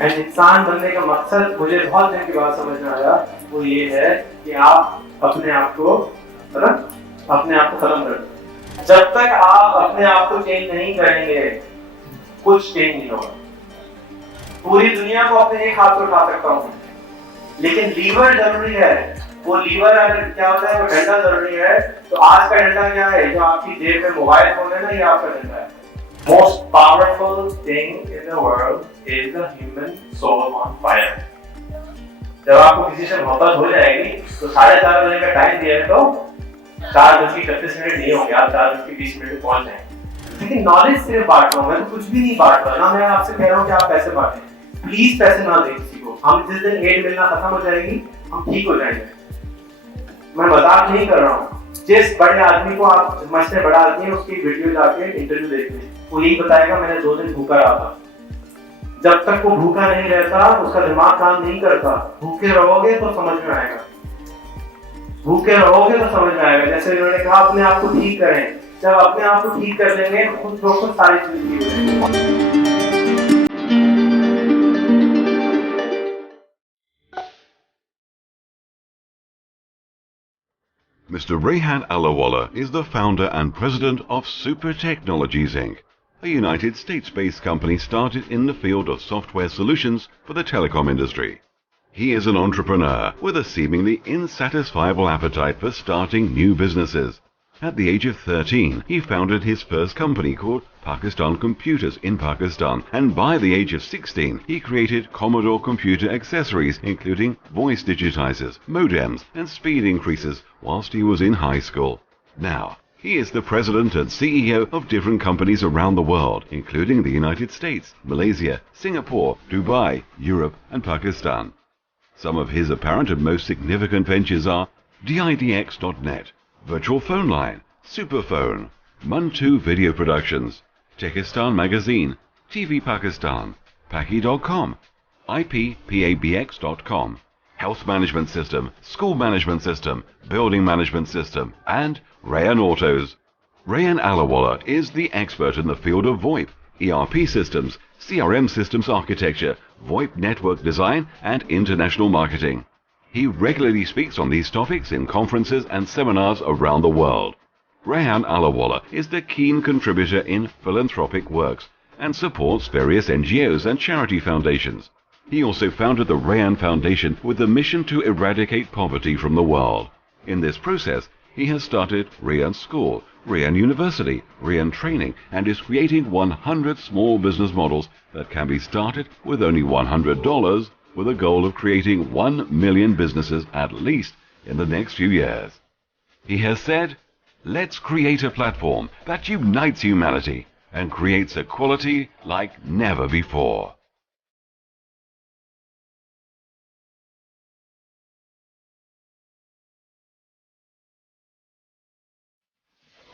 And इंसान बनने का मकसद मुझे बहुत दिन के बाद समझ में आया, वो ये है कि आप अपने आप को खत्म कर दो। जब तक आप अपने आप को चेंज नहीं करेंगे कुछ चेंज नहीं होगा। पूरी दुनिया को अपने एक हाथ से उठा सकता हूँ, लेकिन लीवर जरूरी है। वो लीवर अगर क्या होता है, वो डंडा जरूरी है। तो आज का डंडा क्या है? जो आपकी जेब में मोबाइल फोन है ना, ये आपका डंडा है। Most powerful thing in the world is the human soul on fire. जब आपको किसी से मोहब्बत हो जाएगी तो 4:30 बजे का टाइम दिया है, तो 4:36 नहीं होंगे, आप 4:20 में पहुंच जाएंगे। लेकिन नॉलेज सिर्फ बांट रहा हूँ मैं, तो कुछ भी नहीं बांट रहा ना। मैं आपसे कह रहा हूँ कि आप पैसे बांटें, प्लीज पैसे ना दें किसी को। हम जिस दिन एड मिलना खत्म हो जाएगी, हम ठीक हो जाएंगे। मैं मजाक नहीं कर रहा हूँ। जिस बड़े आदमी को आप समझते बड़ा आदमी है, उसकी वीडियो जाके इंटरव्यू देखते, वो यही बताएगा मैंने 2 दिन भूखा रहा था। जब तक वो भूखा नहीं रहता, उसका दिमाग काम नहीं करता। भूखे रहोगे तो समझ में आएगा, भूखे रहोगे तो समझ में आएगा। जैसे इन्होंने कहा अपने आप को ठीक करें। जब अपने आप को ठीक कर लेंगे, खुद ब खुद सारी चीजें ठीक हो जाएंगी। Mr. Rehan Alawalla is the founder and president of Super Technologies Inc., a United States-based company started in the field of software solutions for the telecom industry. He is an entrepreneur with a seemingly insatisfiable appetite for starting new businesses. At the age of 13, he founded his first company called Pakistan Computers in Pakistan, and by the age of 16, he created Commodore computer accessories including voice digitizers, modems, and speed increasers whilst he was in high school. Now, he is the president and CEO of different companies around the world, including the United States, Malaysia, Singapore, Dubai, Europe, and Pakistan. Some of his apparent and most significant ventures are DIDX.net, Virtual Phone Line, Superphone, Muntu Video Productions, Techistan Magazine, TV Pakistan, Paki.com, IPPABX.com, Health Management System, School Management System, Building Management System, and Rayan Autos. Rehan Alawalla is the expert in the field of VoIP, ERP systems, CRM systems architecture, VoIP network design, and international marketing. He regularly speaks on these topics in conferences and seminars around the world. Rehan Alawalla is the keen contributor in philanthropic works and supports various NGOs and charity foundations. He also founded the Rehan Foundation with the mission to eradicate poverty from the world. In this process, he has started Rehan School, Rehan University, Rehan Training, and is creating 100 small business models that can be started with only $100, with a goal of creating 1 million businesses at least in the next few years. He has said, "Let's create a platform that unites humanity and creates equality like never before."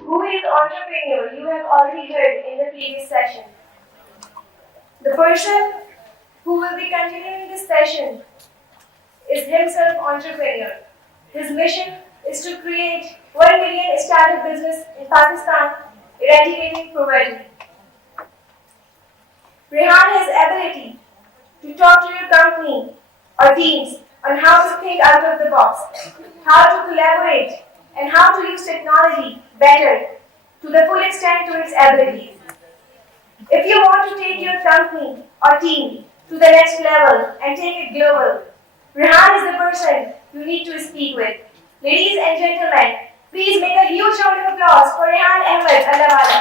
Who is entrepreneur? You have already heard in the previous session. The person who will be continuing this session is himself entrepreneur. His mission is to create 1 million startup business in Pakistan, eradicating poverty. Rehan has ability to talk to your company or teams on how to think out of the box, how to collaborate, and how to use technology better to the full extent to its abilities. If you want to take your company or team to the next level and take it global, Rehan is the person you need to speak with. Ladies and gentlemen, please make a huge round of applause for Rehan Ahmed Alawalla.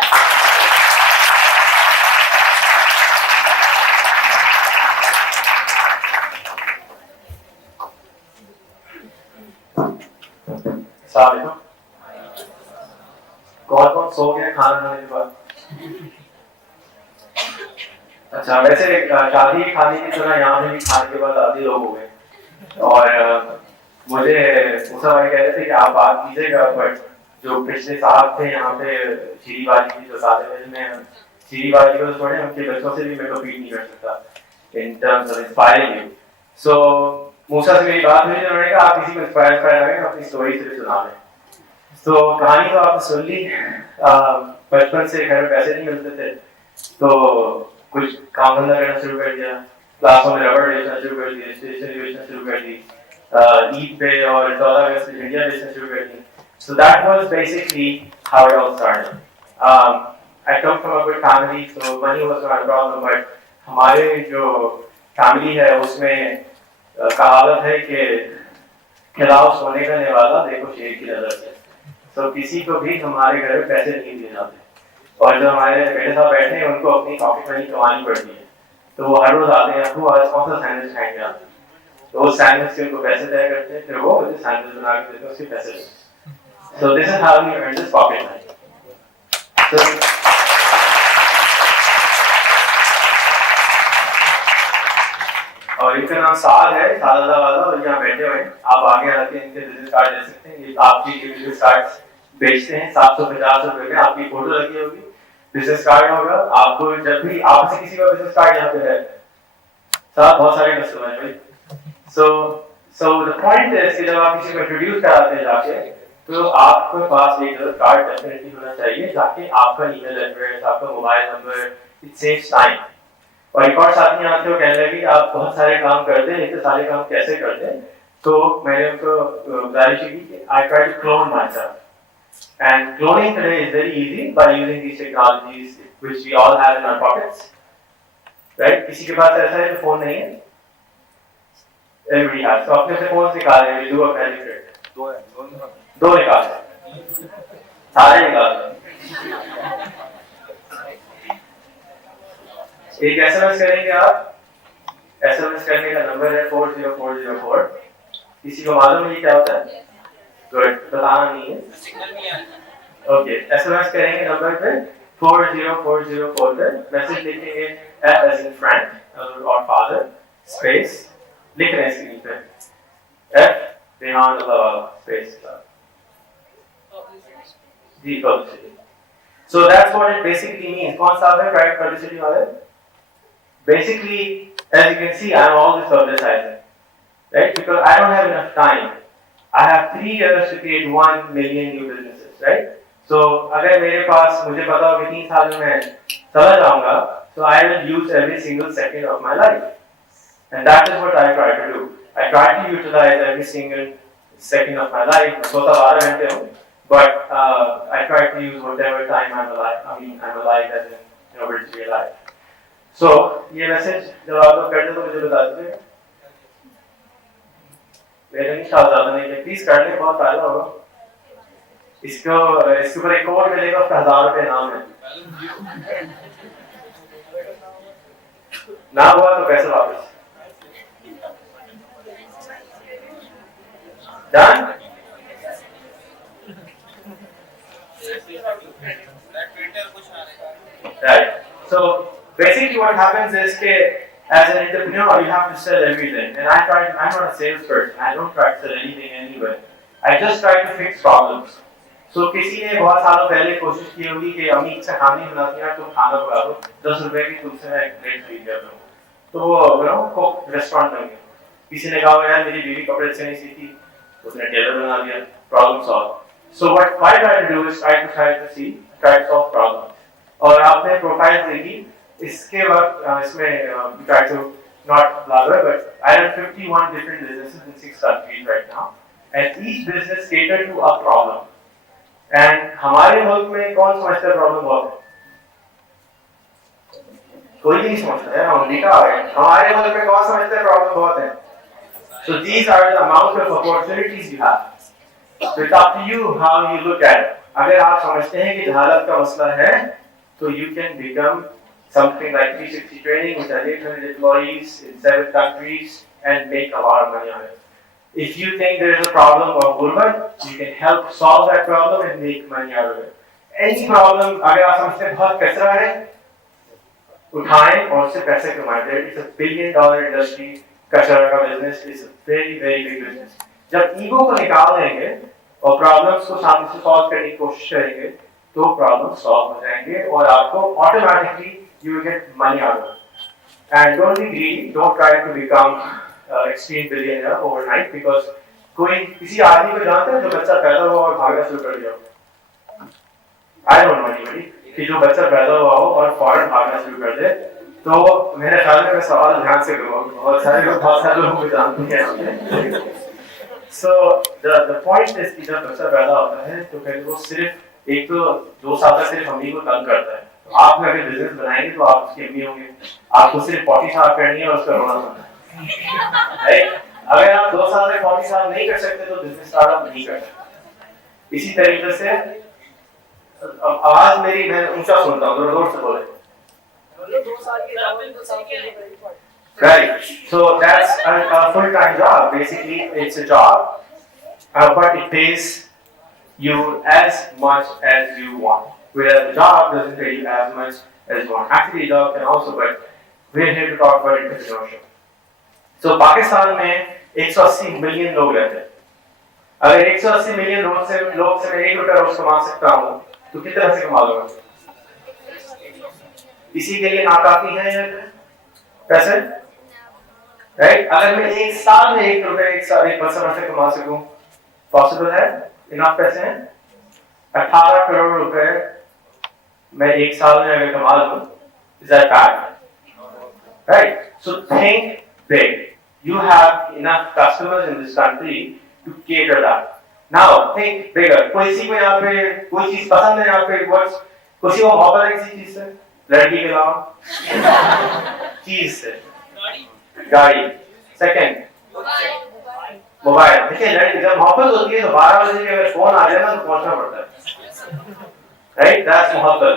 कौन सो गया खाना खाने के बाद? अच्छा, वैसे शादी खाने की तरह यहाँ पे भी खाने के बाद आधे लोग हो गए। और मुझे मूसा भाई कह रहे थे कि आप बात कीजिएगा, बट जो पिछले साहब थे यहाँ पे शीरीबाजी की, जो साथ में शीरीबाजी को छोड़े, उनके बच्चों से भी मैं कम्पीट नहीं कर सकता in terms of inspiring you. So Musa से मेरी बात हुई, उन्होंने कहा आप किसी को इंस्पायर करें, अपनी स्टोरी से भी सुना दें। तो कहानी तो आपने सुन ली। बचपन से घर में पैसे नहीं मिलते थे, तो कुछ काम धंधा करना शुरू कर दिया। क्लासों में रबड़ बेचना शुरू कर दिया, स्टेशनरी बेचना शुरू कर दी, ईद पे और 14 अगस्त पे झंडियाँ बेचना शुरू कर दी. So that was basically how it all started. I come from a good family, so money was not a problem, but हमारे जो फैमिली है उसमें कहावत है कि खिलाओ सोने का निवाला देखो शेर की नजर से. तो किसी को भी हमारे घर में पैसे नहीं दिए जाते, और जो हमारे बेटे साहब बैठे हैं उनको अपनी पॉकेट मनी कमानी पड़ती है. तो वो हर रोज आते हैं, आपको आज कौन सा सैंडविच खाएंगे आप, तो वो सैंडविच के उनको पैसे तय करते हैं, फिर वो मुझे सैंडविच बना के देते हैं, उसके पैसे लेते हैं. So this is how we earn this pocket money. So, और इनका नाम साद है, सादा वाला, और यहाँ बैठे हुए हैं. आप आगे आके इनके बिजनेस कार्ड ले सकते हैं. ये आपकी बिजनेस कार्ड बेचते हैं 750 रुपए में, आपकी फोटो लगी होगी, बिजनेस कार्ड होगा. आपको जब भी आपसे किसी का बिजनेस कार्ड यहाँ पे है, साथ बहुत सारे कस्टमर हैं भाई. So the point is कि जब आप किसी को इंट्रोड्यूस कराते हैं जाके, तो आपके पास एक कार्ड डेफिनेटली होना चाहिए, ताकि आपका ईमेल एड्रेस, आपका mobile number, it saves time. और एक और साथी आते हो कहने लगे आप बहुत सारे काम करते हैं, इतने सारे काम कैसे करते हैं. तो मैंने उनको गुजारिश की कि I try to clone myself. And cloning today is very easy by using these technologies which we all have in our pockets. Right? किसी के पास ऐसा है जो फोन नहीं है? Everybody has. तो अपने से फोन निकाले, we do a magic trick. दो निकाले, सारे निकाले. एक SMS करेंगे आप. SMS करने का नंबर है 40404. किसी को मालूम है क्या होता है? गुड, बताना नहीं है. ओके, SMS करेंगे नंबर पे 40404 पे, मैसेज लिखेंगे F as in Frank और father स्पेस, लिख रहे हैं स्क्रीन पे F Rehan Allah space G publicity. So that's what it basically means. कौन सा है private publicity वाले? Basically, as you can see, I'm always publicizing, right? Because I don't have enough time. I have 3 years to create 1 million new businesses, right? So अगर मेरे पास मुझे पता हो कि 3 साल में चला जाऊंगा, so I will use every single second of my life, and that is what I try to do. I try to utilize every single second of my life. सोता 12 घंटे हूँ, but I try to use whatever time I'm alive. I mean, I'm alive as in order to be alive. So ये message जब आप लोग करते तो मुझे बता दीजिएगा. मेरे नहीं ख्याल ज़्यादा नहीं है, प्लीज कर ले, बहुत फायदा होगा. इसके ऊपर एक कोड मिलेगा, उसका 1000 रुपए नाम है. ना हुआ तो पैसे वापस. Done. Right. So basically what happens is that as an entrepreneur you have to sell everything, and I'm not a salesperson. I don't try to sell anything anyway. I just try to fix problems. So किसी ने बहुत सालों पहले कोशिश की होगी कि अम्मी इच्छा खाने बनाती है, तुम खाना पका दो, 10 रुपए की तुमसे मैं एक प्लेट खरीद कर दूँ, तो वो कुक रेस्टोरेंट बन गया. किसी ने कहा यार मेरी बीवी कपड़े अच्छे नहीं सीती, उसने टेलर बना दिया. Problem solve. So what I try to do is try to solve problems. और आपने प्रोफाइल देखी, इसके बाद इसमें try to not blather, but I have 51 different businesses in 6 countries right now, and each business cater to a problem. And हमारे मुल्क में कौन समझता है प्रॉब्लम बहुत है? कोई नहीं समझता है. अमेरिका हमारे मुल्क में कौन समझता है प्रॉब्लम बहुत है? So these are the amount of opportunities you have. So it's up to you how you look at it. अगर आप समझते हैं कि जहालत का मसला है, तो you can become something like 360 Training, which has 800 employees in 7 countries, and make a lot of money on it. If you think there is a problem of gurbat, you can help solve that problem and make money out of it. Any problem, अगर आप समझते हैं बहुत कचरा है, उठाएं और उससे पैसे कमाएं. It's a $1 billion industry. कचरा का business is a very very big business. जब ईगो को निकाल देंगे और प्रॉब्लम्स को सामने से सॉल्व करने की कोशिश करेंगे, तो प्रॉब्लम सॉल्व हो जाएंगे और आपको automatically you will get money out of it. And don't be greedy. Don't try to become extreme billionaire overnight, because कोई किसी आदमी को जानते हैं जो बच्चा पैदा हुआ और भागना शुरू कर दिया? I don't know anybody कि जो बच्चा पैदा हुआ हो और फौरन भागना शुरू कर दे. तो मेरे ख्याल में मैं सवाल ध्यान से करूँगा, बहुत सारे लोग को जानते हैं। So the point is कि जब बच्चा पैदा होता है तो फिर वो सिर्फ एक तो 2 साल तक सिर्फ अम्मी को तंग करता है। तो आप अगर बिजनेस बनाएंगे तो आप उसकी अम्मी होंगे, आपको सिर्फ 40 साल करनी है और उसका रोना मत है। अगर आप 2 साल में 40 साल नहीं कर सकते तो बिजनेस स्टार्टअप नहीं कर सकते। इसी तरीके से आवाज मेरी मैं ऊंचा सुनता हूँ, जोर से बोले। Right. So that's a full-time job. Basically, it's a job, but it pays you as much as you want. Whereas the job doesn't pay you as much as you want. Actually, the job can also, but we're here to talk about entrepreneurship. So Pakistan में 180 million लोग रहते हैं। अगर 180 million लोग से मैं 1 रुपया रोज कमा सकता हूँ, तो कितना से कमा लूँगा? इसी के लिए नाकाफी है ये पैसे, राइट? अगर मैं 1 साल में 1 रुपया एक पर्सन से कमा सकूं, पॉसिबल है? इनफ पैसे हैं? 18 करोड़ रुपए मैं 1 साल में अगर कमा लूं, is that bad? Right? So think big. You have enough customers in this country to cater that. Now think bigger. किसी को यहाँ पे कोई चीज पसंद है, यहाँ पे किसी को मोहब्बत है किसी चीज से, लड़की के अलावा चीज से, गाड़ी, सेकंड मोबाइल। देखिए लड़की जब मोहब्बत होती है तो 12 बजे के अगर फोन आ जाए ना तो पहुंचना पड़ता है, राइट? दैट्स मोहब्बत।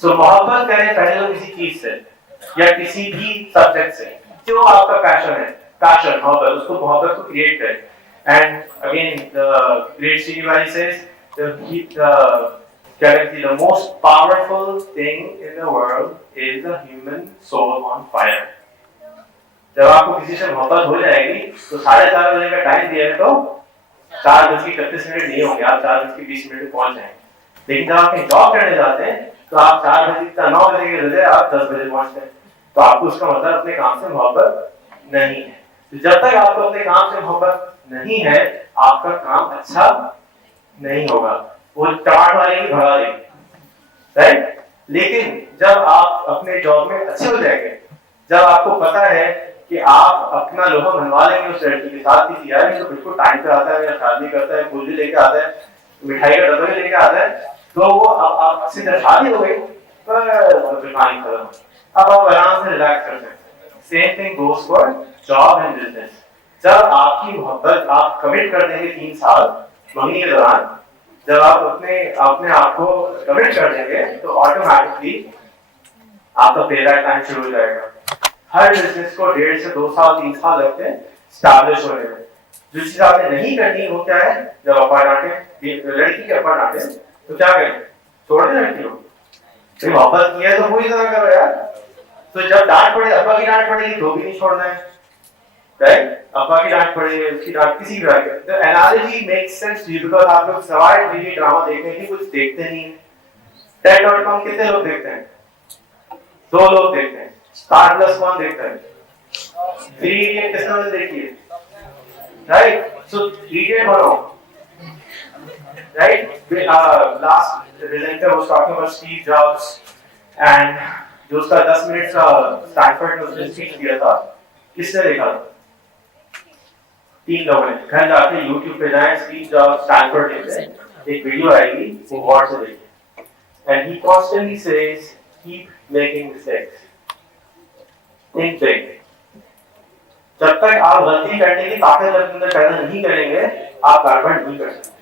सो मोहब्बत करें पहले तो किसी चीज से या किसी भी सब्जेक्ट से जो आपका पैशन है, पैशन मोहब्बत, उसको मोहब्बत को क्रिएट करें। And again the great Srinivas says the most powerful thing in the world is the human soul on fire. जब आपको किसी से मोहब्बत हो जाएगी तो 4:30 बजे का टाइम दिया है तो 4:31 नहीं होंगे, आप 4:20 में पहुंच जाएंगे। लेकिन जब आप कहीं जॉब करने जाते हैं तो आप 4 बजे 9 बजे के बजाय आप 10 बजे पहुंचते हैं, तो आपको उसका मतलब अपने काम से मोहब्बत नहीं है। तो जब तक आपको अपने काम से मोहब्बत नहीं है, आपका काम अच्छा नहीं होगा, वो टाट वाले ही भगा देंगे, राइट? लेकिन जब आप अपने जॉब में अच्छे हो जाएंगे, जब आपको पता है कि आप अपना लोहा मनवा लेंगे उस लड़की के साथ, किसी यार जो बिल्कुल टाइम पे आता है, या शादी करता है, फूल भी लेके आता है, मिठाई का डब्बा भी लेके आता है, तो वो अब आपसे जब शादी हो गई अब आप आराम से रिलैक्स कर सकते हैं। Same thing goes for job and business. जब आपकी मोहब्बत आप कमिट कर देंगे 3 साल मंगनी के दौरान, जब आप अपने आप को कमिट कर देंगे तो ऑटोमेटिकली आपका पे बैक टाइम शुरू हो जाएगा। हर बिजनेस को 1.5 से 2 साल 3 साल लगते हैं स्टैब्लिश होने में। जो चीज आपने नहीं करनी वो क्या है? जब अप्पा डांटे, लड़की के अप्पा डांटे तो क्या करें? छोड़ दे लड़की को, तो मोहब्बत की है तो पूरी तरह करो यार। तो जब डांट पड़े, अप्पा की डांट पड़ेगी तो भी नहीं छोड़ना है, राइट? अप्पा की डांट पड़े, उसकी डांट, किसी भी तरह। तो analogy makes sense to you because आप लोग सवाल टीवी ड्रामा देखने की कुछ देखते नहीं है। टेड.com कितने लोग देखते हैं? 2 लोग देखते हैं। स्टार प्लस कौन देखता है? 3 इडियट किसने देखी है, राइट? सो इडियट बनो, right? Last presenter was talking about Steve jobs and जो उसका 10 मिनट का स्टैनफोर्ड में उसने स्पीच दिया था, किसने देखा था? 3 लोगों ने। घर जाके YouTube पे जाएं, स्टीव जॉब्स स्टैनफोर्ड लिखें, एक वीडियो आएगी, वो गौर से देखिए। And he constantly says keep making mistakes, think big. जब तक आप गलती करने की ताकत अपने अंदर पैदा नहीं करेंगे, आप गड़बड़ नहीं कर सकते।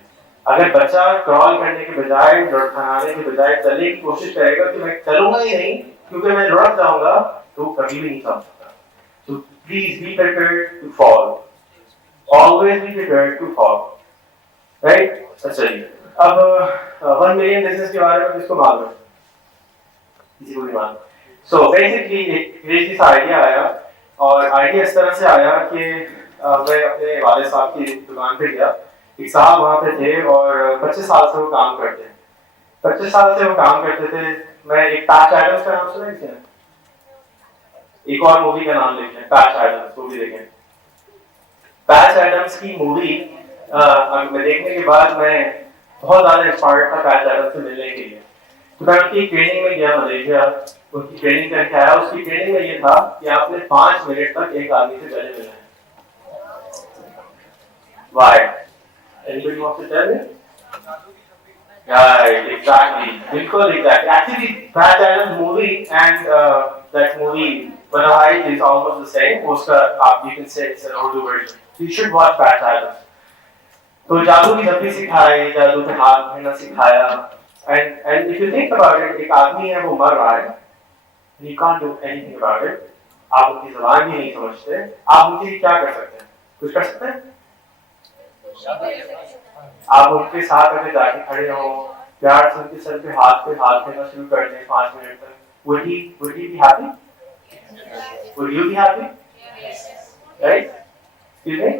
अगर बच्चा क्रॉल करने के बजाय, लुढ़कने के बजाय चलने की कोशिश करेगा कि मैं चलूंगा ही नहीं क्योंकि मैं लुढ़क जाऊंगा, तो कभी भी नहीं चल सकता। So please be prepared to fall. Always be prepared to fall. Right? अच्छा जी। अब 1 मिलियन बिजनेस के बारे में किसको मालूम है? किसी को नहीं मालूम। So basically एक क्रेजी सा आइडिया आया, और आइडिया इस तरह से आया कि मैं अपने वाले साहब की दुकान पे गया। एक साहब वहाँ पे थे और 25 साल से वो काम करते हैं। 25 साल से वो काम करते थे। मैं एक पैच एडम्स का नाम सुना है क्या? एक और मूवी का नाम लेते हैं, पैच एडम्स, वो भी देखें। पैच एडम्स की मूवी मैं देखने के बाद मैं बहुत ज्यादा इंस्पायर्ड था पैच एडम्स से मिलने के लिए। तो मैं उनकी ट्रेनिंग में गया मलेशिया, उसकी ट्रेनिंग करके आया। उसकी ट्रेनिंग में ये था कि आपने 5 मिनट तक एक आदमी से गले मिलना है। Why? Anybody wants to tell me? Right, exactly. बिल्कुल exactly. Actually, Patch Adams movie and that movie Manahai is almost the same. उसका आप you can say it's an Urdu version. You should watch Patch Adams. तो जादू की डब्बी सिखाई, जादू पे हाथ धोना सिखाया, and if you think about it, एक आदमी है वो मर रहा है, you can't do anything about it. आप उनकी ज़बान भी नहीं समझते, आप उनके लिए क्या कर सकते हैं? कुछ कर सकते हैं? आप उनके साथ अगर जाके खड़े हो, प्यार से उनके सर पे हाथ फेरना शुरू कर दें 5 मिनट तक, would he be happy? Would you be happy? Right? Excuse me?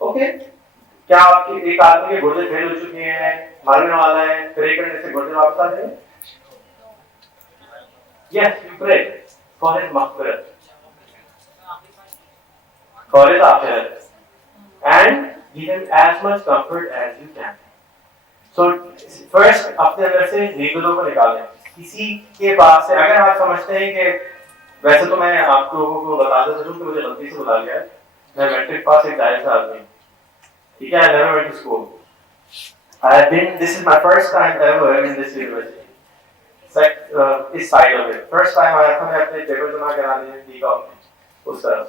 Okay. क्या आपके एक आदमी के गुर्दे फेल हो चुके हैं, मरने वाला है, प्रे करने से गुर्दे वापस आ जाएंगे? Yes, you pray for his maghfirat, for his akhirat, and give him as much comfort as you can. So first अपने अंदर से निगलों को निकालें। किसी के पास से अगर आप समझते हैं कि वैसे तो मैं आप लोगों को बताता चलूं कि मुझे गलती से बुला लिया, मैं मैट्रिक पास एक जायज आदमी, ठीक है, I never went to school. This is my first time ever in this university. इस side of it first time आया था मैं अपने पेपर जमा कराने बीकॉम में उस तरफ,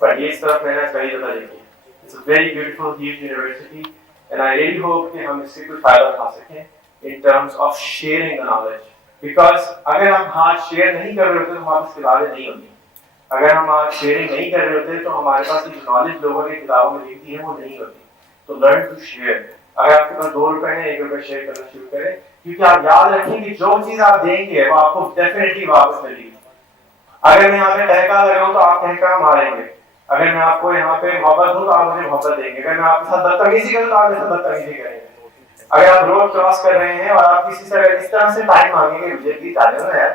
बट ये इस तरफ मैंने कई दफा देखी। It's a very beautiful huge university and I really hope कि हम इससे कुछ फायदा उठा सकें इन terms of sharing the knowledge, because अगर हम हाथ शेयर नहीं कर रहे होते तो हमारी किताबें नहीं होती। अगर हम आज शेयरिंग नहीं कर रहे होते तो हमारे पास जो नॉलेज लोगों ने किताबों में लिखी है वो नहीं होती। तो लर्न टू शेयर। अगर आपके पास 2 रुपए हैं, 1 रुपए शेयर करना शुरू करें, क्योंकि आप याद रखें कि जो चीज आप देंगे वो आपको डेफिनेटली वापस मिलेगी। अगर मैं यहाँ पे टहका लगाऊं तो आप टहका मारेंगे, अगर मैं आपको यहाँ पे मोहब्बत दूं तो आप मुझे मोहब्बत देंगे, अगर मैं आपके साथ बदतमीजी करूं तो आप मेरे साथ बदतमीजी करेंगे। अगर आप रोड क्रॉस कर रहे हैं और आप किसी से इस तरह से टाइम मांगेंगे मुझे प्लीज आ जाओ ना यार,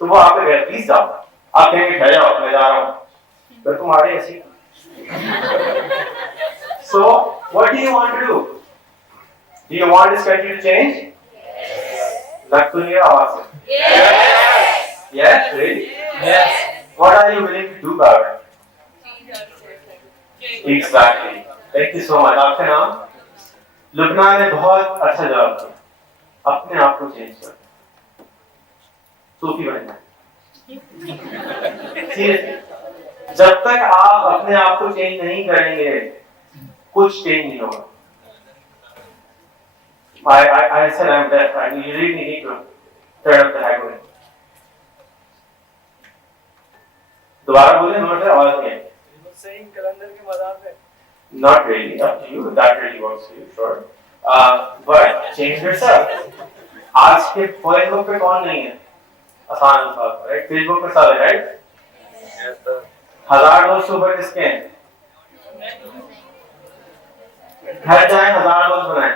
तो वो आपके घर प्लीज जाओ, आप कहेंगे ठहर जाओ मैं जा रहा हूँ, तो तुम्हारे ऐसी। So what do you want to do? Do you want this country to change? लग तो नहीं रहा आवाज से। Yes. Yes, really? Yes. What are you willing to do about it? Exactly. Thank you so much. आपका नाम? लुबना ने बहुत अच्छा जवाब दिया। अपने आप को चेंज कर, सूफी बनना। सीरियसली, जब तक आप अपने आप को चेंज नहीं करेंगे कुछ चेंज नहीं होगा। I said I'm deaf. You really need to turn up the headwind. दोबारा बोले, नोट है आवाज नहीं आई। Saying calendar के मदार पे। Not really, up to you. That really works for you, sure. But change yourself. आज के Facebook पे कौन नहीं है? आसान बात, right? Facebook पे सब है, right? Yes sir. 1000 दोस्त ऊपर किसके हैं? घर जाए 1000 दोस्त बनाए,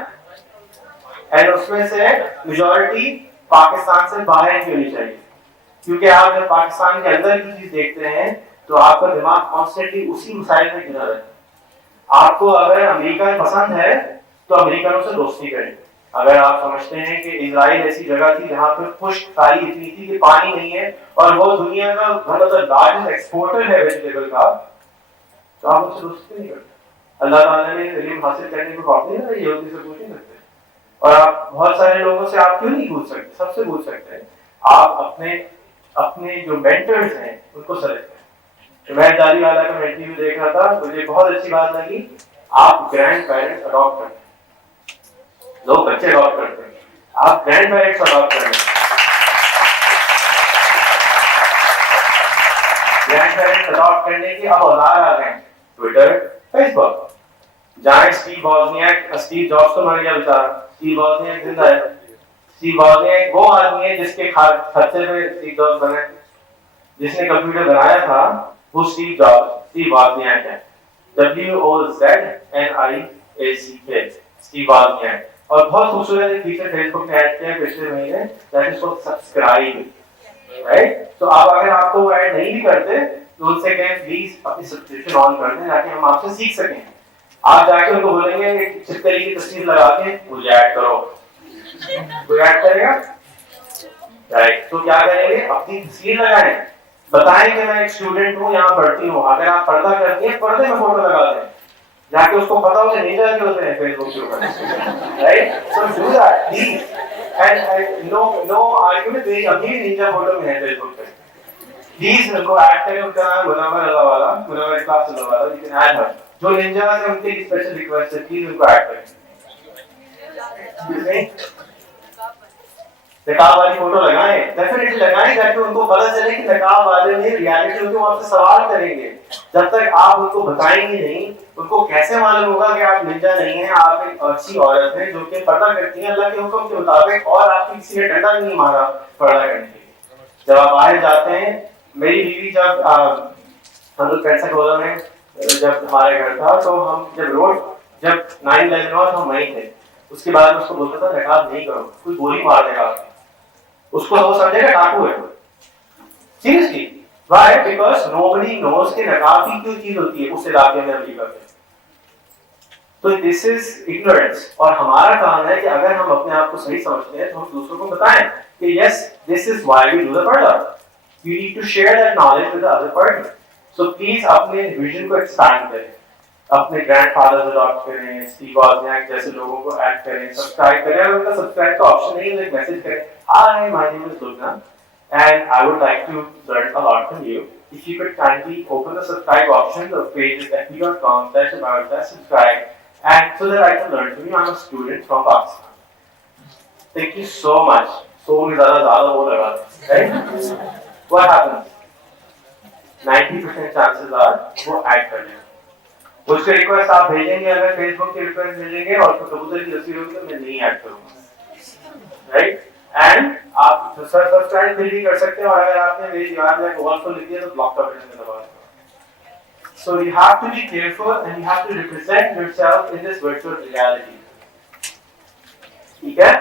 एंड उसमें से मेजॉरिटी पाकिस्तान से बाहर की होनी चाहिए, क्योंकि आप जब पाकिस्तान के अंदर की चीज देखते हैं तो आपका दिमाग कॉन्स्टेंटली उसी मिसाइल में गिरा रहता है। आपको अगर अमेरिका पसंद है तो अमेरिकनों से दोस्ती करें। अगर आप समझते हैं कि इजराइल ऐसी जगह थी जहाँ पे खुश्क खाली इतनी थी कि पानी नहीं है और वो दुनिया का one of the largest exporter है वेजिटेबल का, तो आप उनसे दोस्ती नहीं करते। अल्लाह ताला ने इल्म हासिल करने को कहा है, ये यहूदी से पूछ नहीं सकते। और आप बहुत सारे लोगों से आप क्यों नहीं पूछ सकते? सबसे पूछ सकते हैं। आप अपने जो मेंटर्स हैं उनको सेलेक्ट करें। तो मैं जाली वाला का इंटरव्यू देख रहा था, मुझे बहुत अच्छी बात लगी। आप ग्रैंड पेरेंट्स अडॉप्ट करते हैं, लोग बच्चे अडॉप्ट करते हैं, आप ग्रैंड पेरेंट्स अडॉप्ट करें। ग्रैंड पेरेंट्स अडॉप्ट करने के अब औजार आ गए, ट्विटर, फेसबुक। जहाँ स्टीव जॉब्स तो मर गया बेचारा, स्टीव वॉजनियाक जिंदा है। स्टीव वॉजनियाक वो आदमी है जिसके खर्चे पे स्टीव जॉब्स बने, जिसने कंप्यूटर बनाया था वो स्टीव वॉजनियाक है। WOZNIACK, Steve वॉजनियाक। और बहुत खूबसूरत एक फीचर फेसबुक ने ऐड किया पिछले महीने, that is called subscribe, right? तो आप अगर आपको वो ऐड नहीं भी करते तो उनसे कहें प्लीज अपनी सब्सक्रिप्शन ऑन कर दें ताकि हम आपसे सीख सकें। आप जाके उनको बोलेंगे चिपकली की तस्वीर लगा के मुझे ऐड करो, कोई ऐड करेगा? राइट, तो क्या करेंगे, अपनी तस्वीर लगाएं, बताएं कि मैं एक स्टूडेंट हूँ, यहाँ पढ़ती हूँ। अगर आप पर्दा करती हैं, पर्दे में फोटो लगा दें, जाके उसको पता हो कि नहीं जाके होते हैं फेसबुक के ऊपर, right? So do that please, and no argument, मेरी अभी भी निंजा फोटो में है फेसबुक पे, प्लीज उनको ऐड करें। उनका नाम Munawwar Allahwala, Munawwar class Allahwala, you can add her. जो निंजा है उनकी स्पेशल रिक्वेस्ट है, प्लीज उनको ऐड करें। नकाब वाली फोटो लगाएं, डेफिनेटली लगाएं, ताकि उनको पता चले कि नकाब वाले में रियलिटी उनको आपसे सवाल करेंगे। जब तक आप उनको बताएंगे नहीं, उनको कैसे मालूम होगा कि आप निंजा नहीं हैं, आप एक अच्छी औरत हैं जो कि पर्दा करती है अल्लाह के हुक्म के मुताबिक, और आपकी किसी ने डंडा नहीं मारा पर्दा करने के लिए। जब आप बाहर जाते हैं, मेरी बीवी जब हम लोग पैसा खोला में जब हमारे घर था, तो हम जब 9/11 हुआ तो हम वहीं थे। उसके बाद उसको बोलता था नकाब नहीं करो, कोई गोली मार देगा आपको, उसको वो समझेगा डाकू है। Seriously, why? Because nobody nose कि नकाब की क्या चीज होती है उस इलाके में, अमेरिका में। तो दिस इज इग्नोरेंस, और हमारा काम है कि अगर हम अपने आप को सही समझते हैं तो हम दूसरों को बताएं कि yes, this is why we do the purdah. You need to share that knowledge with the other person. So please अपने विजन को एक्सपैंड करें, अपने ग्रैंडफादर को अडॉप्ट करें, स्टीव वॉज़नियाक जैसे लोगों को ऐड करें, सब्सक्राइब करें। अगर उनका सब्सक्राइब का ऑप्शन नहीं है तो एक मैसेज करें, hi my name is Lugna and I would like to learn a lot from you. If you could kindly open the subscribe option, the page is fb.com/about/subscribe, and so that I can learn from you. I'm a student from Pakistan. Thank you so much. So ज़्यादा वो लगा, right? What happens? 90% chances are वो add कर लेंगे। उसके request आप भेजेंगे, अगर फेसबुक की रिक्वेस्ट भेजेंगे और कबूतर की तस्वीर होगी तो मैं नहीं ऐड करूँगा, राइट? एंड आप सब्सक्राइब भी कर सकते हैं, और अगर आपने मेरी दीवार में वॉल को लिख दिया तो ब्लॉक का बटन दबा दो। So you have to be careful and you have to represent yourself in this virtual reality, ठीक है?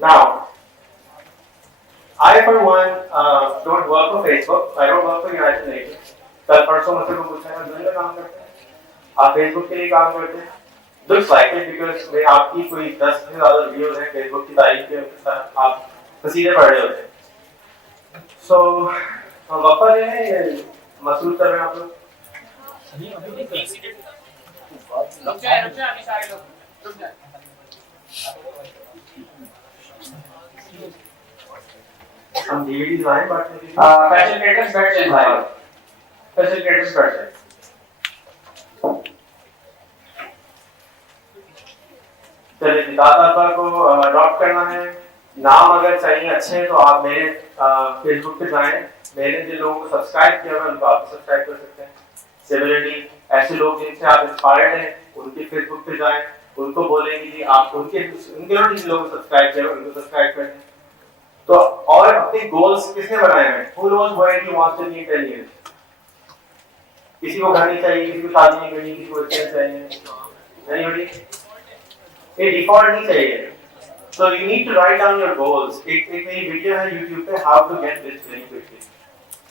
Now I for one don't work for Facebook. I don't work for United Nations. कल परसों मुझसे को पूछा है, मैं काम करते हैं, आप फेसबुक के लिए काम करते हैं? Looks like it because वे आपकी कोई 10 से ज़्यादा वीडियोस हैं फेसबुक की तारीफ के, आप कसीदे पढ़ रहे होते हैं। So वफ़ा ले हैं, मसरूफ़ कर रहे हैं आप लोग? रुक जाए अभी सारे लोग रुक जाए। हम डीवीडीज लाएं बांटने के लिए, फैसिलिटेटर्स बैठ जाएं भाई, फैसिलिटेटर्स बैठ जाएं। चलिए, दादा को अडॉप्ट करना है, नाम अगर चाहिए अच्छे तो आप मेरे फेसबुक पे जाएं, मैंने जिन लोगों को सब्सक्राइब किया है उनको आप सब्सक्राइब कर सकते हैं। सिमिलरली ऐसे लोग जिनसे आप इंस्पायर्ड हैं उनके फेसबुक पे जाएं, उनको बोलेंगे कि आप उनके लोगों को सब्सक्राइब करें, उनको सब्सक्राइब करें। तो और अपने गोल्स किसने बनाए हैं? Who knows where he wants to be in 10 years? किसी को घर नहीं चाहिए, किसी को शादी नहीं करनी, किसी को बच्चे चाहिए, anybody? ये डिफॉल्ट नहीं चाहिए। So you need to write down your goals. एक मेरी वीडियो है YouTube पे, how to get rich very quickly.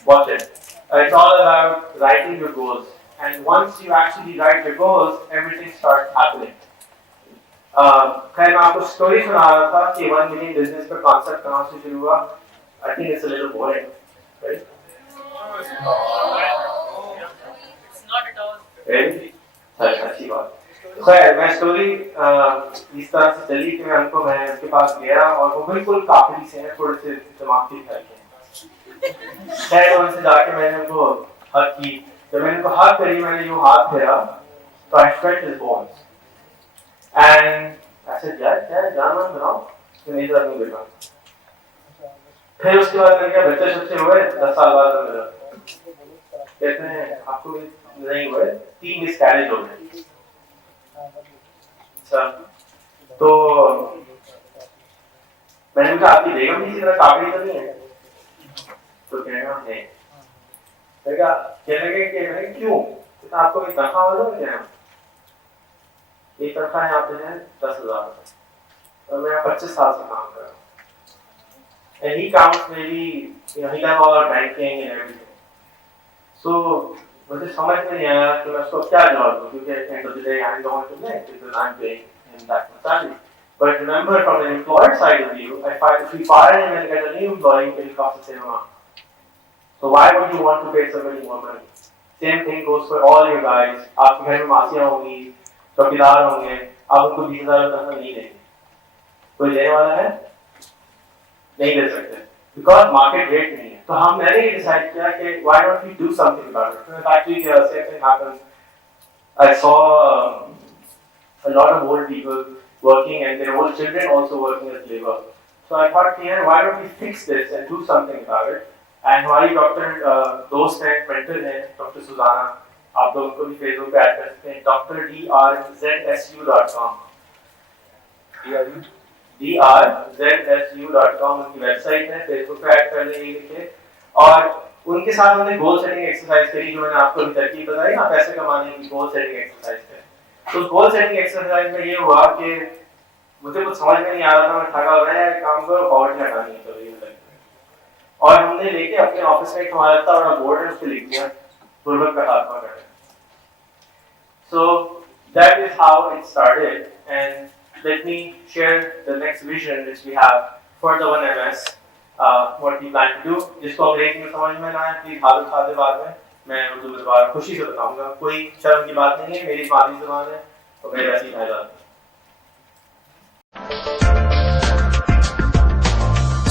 Watch it. It's all about writing your goals. And once you actually write your goals, everything starts happening. खैर मैं आपको story सुना रहा था कि 1 मिलियन बिजनेस का कॉन्सेप्ट कहाँ से शुरू हुआ। I think it's a little boring, right? It's not at all. Really? अच्छी बात। खैर मैं स्टोरी इस तरह से चली कि मैं उनके पास गया और वो बिल्कुल काफिली से हैं, थोड़े से दिमाग ठीक है। खैर उनसे जाके मैंने उनको हक की। जब मैंने उनको हक करी, मैंने यूँ हाथ फेरा तो I felt his bones. And I said, क्या जान बनाओ, नहीं तो नहीं बेटा। फिर उसके बाद मैंने कहा बच्चे हुए 10 साल बाद मेरा, कहते हैं आपको भी नहीं हुए, 3 मिसकैरेज हो गए। अच्छा, तो मैंने कहा आपकी बेगम भी इसी तरह काफी तो नहीं है? तो कहना नहीं। कहने कि मैंने क्यों? तो आपको कोई तनख्वाह वाला है क्या? एक तनख्वाह यहाँ पे है 10,000 और मैं 25 साल से काम कर रहा हूँ। And he counts maybe, he does all our banking and everything. So मुझे समझ में नहीं आया कि मैं उसको क्या जवाब दूँ, क्योंकि at the end of the day I'm the one to make because I'm paying him that much salary. But remember, from the employer side of view, if we fire him and get a new employee, it will cost the same amount. So why would you want to pay somebody more money? Same thing goes for all you guys. आपके घर में मासियाँ होंगी, चौकीदार होंगे, आप उनको 20,000 तनख्वाह नहीं देंगे। कोई देने वाला है? नहीं दे सकते, because market rate नहीं है। तो मैंने ये decide किया कि why don't we do something about it? Actually, same thing happened. I saw a lot of old people working and their old children also working as labor. So I thought, why don't we fix this and do something about it? And हमारी doctor दोस्त हैं, mentor हैं, doctor सुजाना, आप लोग उनको भी Facebook पे add कर सकते हैं, drzsu.com, drzsu.com उनकी वेबसाइट है, फेसबुक पे ऐड कर लेंगे लिखे, और उनके साथ हमने गोल सेटिंग एक्सरसाइज करी, जो मैंने आपको अभी तरकीब बताई ना, पैसे कमाने की गोल सेटिंग एक्सरसाइज है। तो गोल सेटिंग एक्सरसाइज में ये हुआ कि मुझे कुछ समझ में नहीं आ रहा था, मैं थका हुआ है, काम करो, पॉवर्टी हटानी है, तो ये और हमने लेके अपने ऑफिस में एक हमारा इतना बड़ा बोर्ड है, उस पे लिख दिया गुरबत का खात्मा करें। So that is how it started, and let me share the next vision which we have for the 1MS, what we plan to do। जिसको अंग्रेजी में समझ में ना आए प्लीज हाथ उठा दे, बाद में मैं उर्दू में दोबारा खुशी से बताऊंगा, कोई शर्म की बात नहीं है, मेरी मादरी ज़बान है तो मेरे ऐसी फायदा।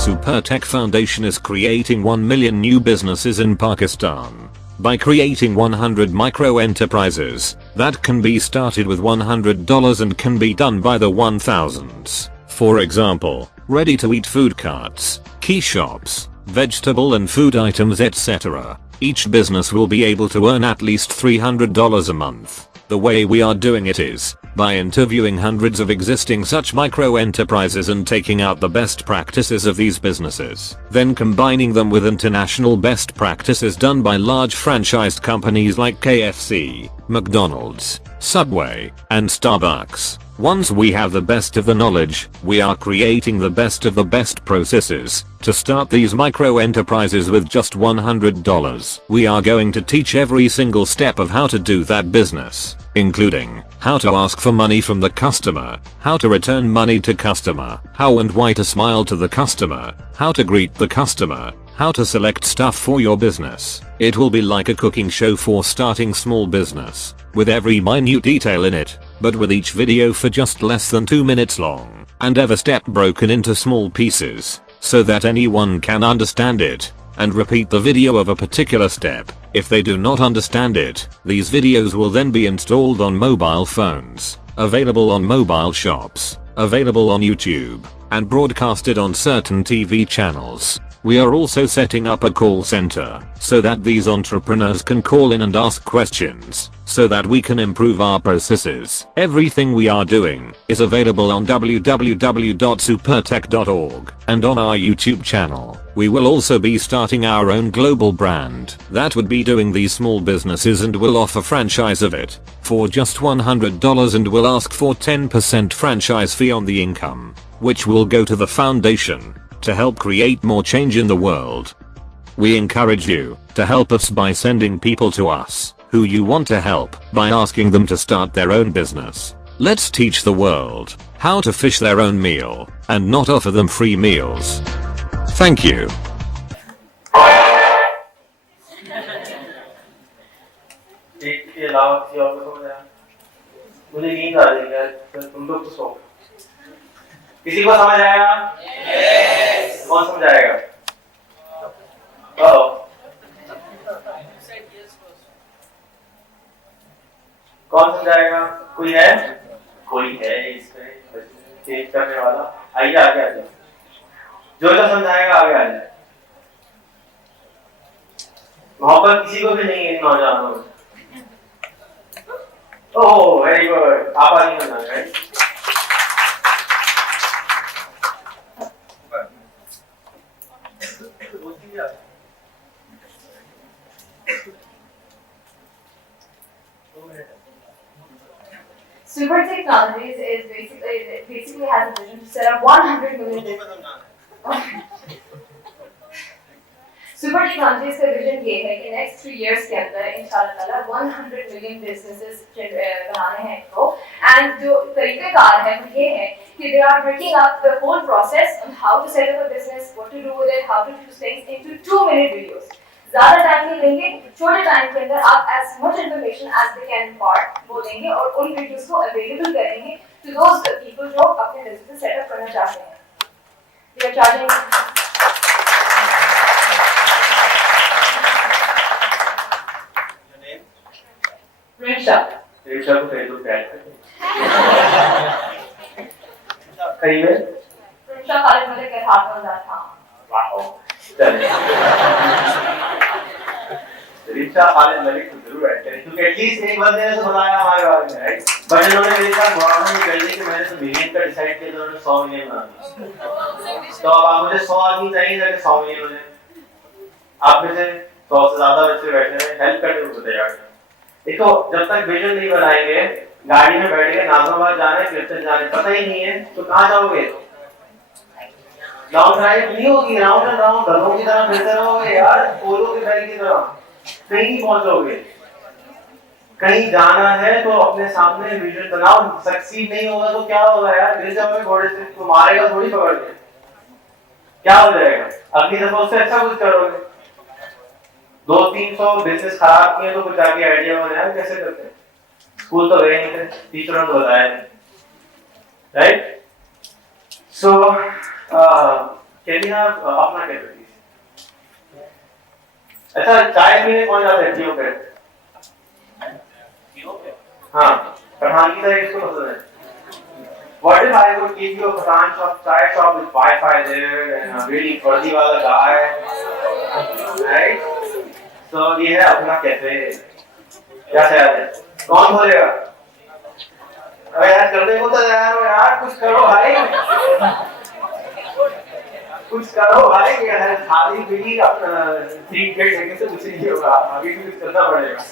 Supertech Foundation is creating 1 million new businesses in Pakistan by creating 100 micro enterprises that can be started with $100 and can be done by the 1000s. For example, ready to eat food carts, key shops, vegetable and food items, etc. Each business will be able to earn at least $300 a month. The way we are doing it is by interviewing hundreds of existing such micro enterprises and taking out the best practices of these businesses, then combining them with international best practices done by large franchised companies like KFC, McDonald's, Subway, and Starbucks. Once we have the best of the knowledge, we are creating the best of the best processes to start these micro enterprises with just $100. We are going to teach every single step of how to do that business, including how to ask for money from the customer, how to return money to customer, how and why to smile to the customer, how to greet the customer, how to select stuff for your business. It will be like a cooking show for starting small business, with every minute detail in it, but with each video for just less than 2 minutes long, and every step broken into small pieces, so that anyone can understand it, and repeat the video of a particular step. If they do not understand it, these videos will then be installed on mobile phones, available on mobile shops, available on YouTube, and broadcasted on certain TV channels. We are also setting up a call center, so that these entrepreneurs can call in and ask questions, so that we can improve our processes. Everything we are doing is available on www.supertech.org and on our YouTube channel. We will also be starting our own global brand that would be doing these small businesses and will offer franchise of it for just $100 and will ask for 10% franchise fee on the income, which will go to the foundation to help create more change in the world. We encourage you to help us by sending people to us who you want to help by asking them to start their own business. Let's teach the world how to fish their own meal and not offer them free meals. Thank you. इसके अलावा किसी और को समझ आया? मुझे नींद आ रही है, तुम लोग तो सो। किसी को समझ आया? Yes. कौन समझाएगा? कौन समझाएगा? कोई है? कोई है इसमें चेंज करने वाला? आइए आगे आ जाओ। जो समझाएगा आगे आ जाए। मोहब्बत किसी को भी नहीं है नौजवानों में। ओह वेरी गुड, आप आगे समझा रहे हैं। Super Technologies is basically has a vision to set up 100 million. Super technologies का विजन ये है कि नेक्स्ट 3 इयर्स के अंदर इंशाल्लाह 100 मिलियन बिजनेसेस बनाने हैं इनको, एंड जो तरीक़ेकार है वो ये है कि they are breaking up the whole process on how to set up a business, what to do with it, how to do things into 2 minute videos. ज़्यादा टाइम नहीं लेंगे, छोटे टाइम के अंदर आप as much information as they can impart वो देंगे और उन वीडियोस को अवेलेबल करेंगे टू दोज पीपल जो अपने बिजनेस सेटअप करना चाहते हैं। वी आर चार्जिंग रिंशा को फेसबुक पे ऐड करें। कहीं में रिंशा खालिद मलिक के हाथ में था। वाओ, चलिए रिंशा खालिद मलिक को जरूर ऐड करें, क्योंकि एटलीस्ट एक बंदे ने तो बताया हमारे बारे में, राइट? बट इन्होंने मेरे साथ गवर्नमेंट में कर दी कि मैंने तो मिलियन का डिसाइड किया, तो उन्होंने 100 मिलियन बना दिया। तो अब आप मुझे 100 आदमी चाहिए ताकि 100 मिलियन हो जाए। आप में से 100 से ज्यादा बच्चे बैठे हैं, हेल्प करने को तैयार। देखो, जब तक विजन नहीं बनाएंगे, गाड़ी में बैठ के नाज़िमाबाद जाने, कीर्तन जाने पता ही नहीं है, तो कहाँ जाओगे? लॉन्ग ड्राइव नहीं होगी, राउंड एंड राउंड गधों की तरह फिरते रहोगे यार, पोलो के बैल की तरह, कहीं नहीं पहुंचोगे। कहीं जाना है तो अपने सामने विजन बनाओ। सक्सीड नहीं होगा तो क्या होगा यार? गिर जाओगे घोड़े से, तो मारेगा थोड़ी पकड़ के, क्या हो जाएगा? अगली दफा उससे अच्छा कुछ करोगे। 200-300 बिजनेस खराब किए तो कुछ आगे आइडिया बनाया कैसे करते हैं। स्कूल तो गए नहीं थे, टीचरों ने बताया, right? So can you have अपना कैपेबिलिटी। अच्छा, चाय पीने कौन जाता है जियो पे? हाँ, पठान की तरह इसको पसंद है। What if I would give you a Pathan shop, chai shop with Wi-Fi there and a really fuzzy वाला guy, right? So ये है अपना कैफे। क्या ख्याल है? कौन खोलेगा? अरे यार करने को तो तैयार हो यार, कुछ करो भाई, कुछ करो भाई। क्या है, खाली पीली अपना 3 प्लेट देने से कुछ नहीं होगा, अभी भी कुछ करना पड़ेगा।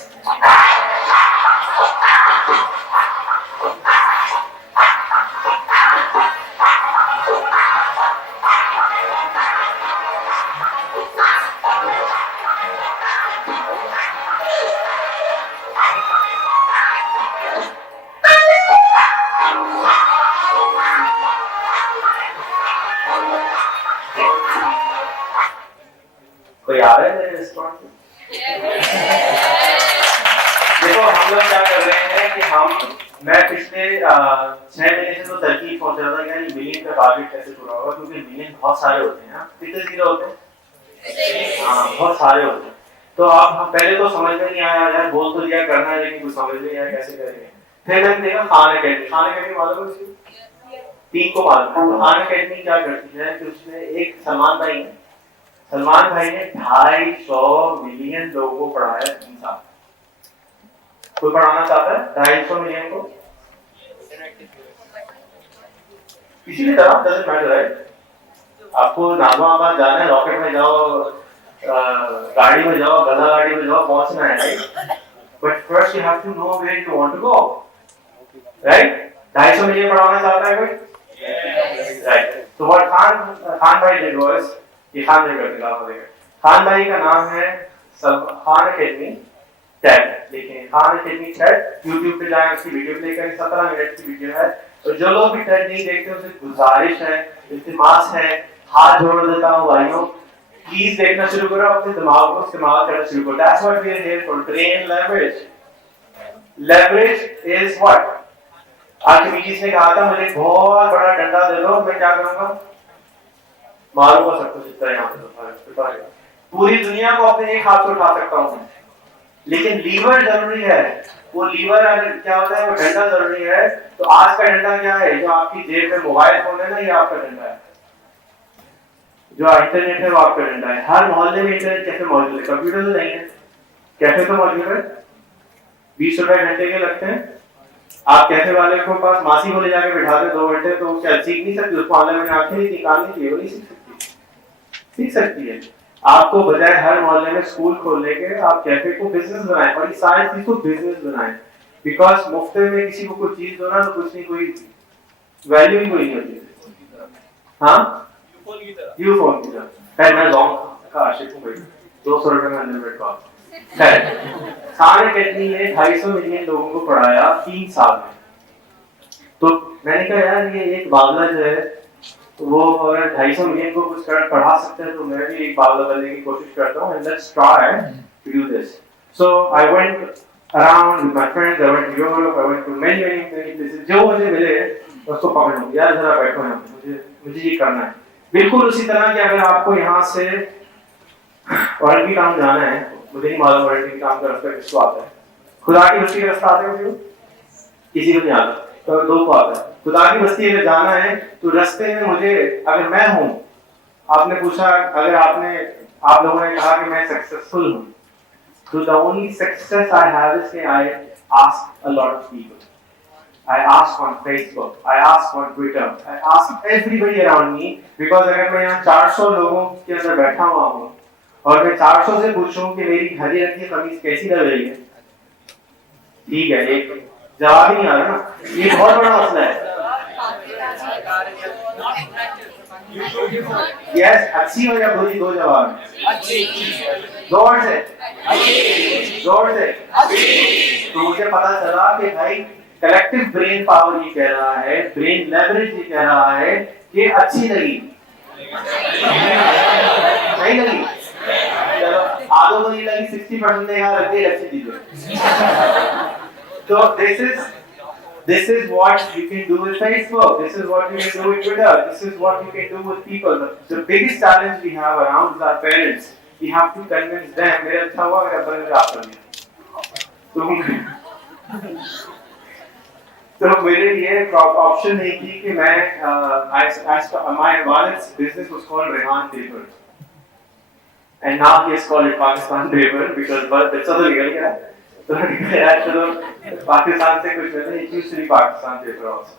कोई आ रहा है मेरे रेस्टोरेंट में? देखो, हम लोग क्या कर रहे हैं कि मैं पिछले 6 महीने से तो तरकीब सोच रहा था कि मिलियन का टारगेट कैसे पूरा होगा, क्योंकि मिलियन बहुत सारे होते हैं। कितने जीरो होते हैं? हाँ, बहुत सारे होते हैं। तो आप पहले तो समझ में नहीं आया यार, बोल तो दिया करना है, लेकिन कुछ समझ नहीं आया कैसे करेंगे। फिर मैंने देखा खान अकेडमी मालूम है उसकी? 3 को मालूम है। खान अकेडमी क्या करती है कि उसमें एक सलमान भाई ने 250 मिलियन लोगों को पढ़ाया 3 साल। कोई पढ़ाना चाहता है 250 मिलियन को? किसी भी तरह, डजंट मैटर, राइट? आपको नाज़िमाबाद जाना है, रॉकेट में जाओ, गाड़ी में जाओ, गधा गाड़ी में जाओ, पहुंचना है, right? But first you have to know where you want to go, right? 250 million पढ़ाना चाहता है कोई? राइट। तो व्हाट खान भाई डिड वाज, ये खान भाई करते काम करेगा। खान भाई का नाम है खान अकेडमी टैग, देखिए खान अकेडमी टैग। यूट्यूब पे जाएं, उसकी वीडियो प्ले करें, 17 मिनट की वीडियो है। तो जो लोग भी टैग नहीं देखते उनसे गुजारिश है, इल्तिमास है, हाथ जोड़ देता हूँ भाइयों, प्लीज देखना शुरू करो, अपने दिमाग को इस्तेमाल करना शुरू करो। That's what we are here for, train leverage. Leverage is what? Archimedes ने कहा था मुझे बहुत बड़ा डंडा दे दो, मैं क्या करूंगा? मारूंगा सब कुछ। इतना यहाँ पे पूरी दुनिया को अपने एक हाथ से उठा सकता हूँ, लेकिन लीवर जरूरी है। वो लीवर क्या होता है? वो डंडा जरूरी है। तो आज का डंडा क्या है? जो आपकी जेब में मोबाइल फोन है ना, ये आपका डंडा है। जो इंटरनेट है वो आपका डंडा है। हर मोहल्ले में इंटरनेट कैफे मौजूद है, कंप्यूटर तो नहीं है, कैफे तो मौजूद है। 20 रुपए घंटे के लगते हैं। आप कैफे वाले को पास मासी को ले जाके बिठा दे 2 घंटे, तो क्या सीख नहीं सकती? उसको ऑनलाइन में आंखें नहीं निकालनी चाहिए, वो नहीं सीख सकती। सीख सकती है। आपको बजाय हर मोहल्ले में स्कूल खोलने के, आप कैफे को बिजनेस बनाएं, और ये सारी चीज को बिजनेस बनाएं। बिकॉज मुफ्त में किसी को कुछ चीज दो ना, तो कुछ नहीं, कोई वैल्यू ही कोई नहीं होती। हाँ, यूफोन की तरह। मैं लॉन्ग का आशिक हूँ भाई। 200 में अनलिमिटेड कॉल। खैर, खान अकेडमी ने 250 मिलियन लोगों को पढ़ाया 3 साल में। तो मैंने कहा यार ये एक बावला जो है तो वो अगर 250 मिलियन को कुछ कर पढ़ा सकते हैं तो मैं भी एक बावला बनने की कोशिश करता हूँ। And let's try to do this. So I went around with my friends, I went to Europe, I went to many places. जो मुझे मिले उसको पकड़ लूं, यार जरा बैठो यहाँ पे, मुझे ये करना है। बिल्कुल उसी तरह कि अगर आपको यहाँ से वारंटी काम जाना है, मुझे नहीं मालूम वारंटी काम का रास्ता किसको आता है। खुदा की बस्ती का रास्ता आता है किसी को नहीं आता, तो लोगों को आता है। खुदा की बस्ती अगर जाना है तो रास्ते में मुझे, अगर मैं हूँ, आपने पूछा, अगर आप लोगों ने कहा कि मैं सक्सेसफुल हूँ, तो the only success I have is that I ask a lot of people. I ask on Facebook, I ask on Twitter, I ask everybody around me, because अगर मैं यहाँ 400 लोगों के अंदर बैठा हुआ हूँ और मैं 400 से पूछूं कि मेरी हरी रंग की कमीज कैसी लग रही है, ठीक है, एक जवाब ही नहीं आ रहा ना, ये बहुत बड़ा मसला है। यस, अच्छी हो या बुरी, 2 जवाब। जोर से। तो मुझे पता चला कि भाई कलेक्टिव ब्रेन पावर ये कह रहा है, ब्रेन लेवरेज ये कह रहा है कि अच्छी लगी, नहीं लगी, चलो आधो को नहीं लगी, 60% ने यहाँ रख दी, अच्छी चीजें। तो this is what you can do with Facebook, this is what you can do with Twitter, this is what you can do with people. The biggest challenge we have around is our parents. We have to convince them. मेरा अच्छा हुआ मेरा बन रहा तो मेरे लिए option नहीं थी कि मैं my wallet's business was called Rehan Paper, and now he has called it Pakistan Paper because बहुत अच्छा तो निकल गया। तो यार चलो पाकिस्तान से कुछ नहीं, it used to be Pakistan Paper also.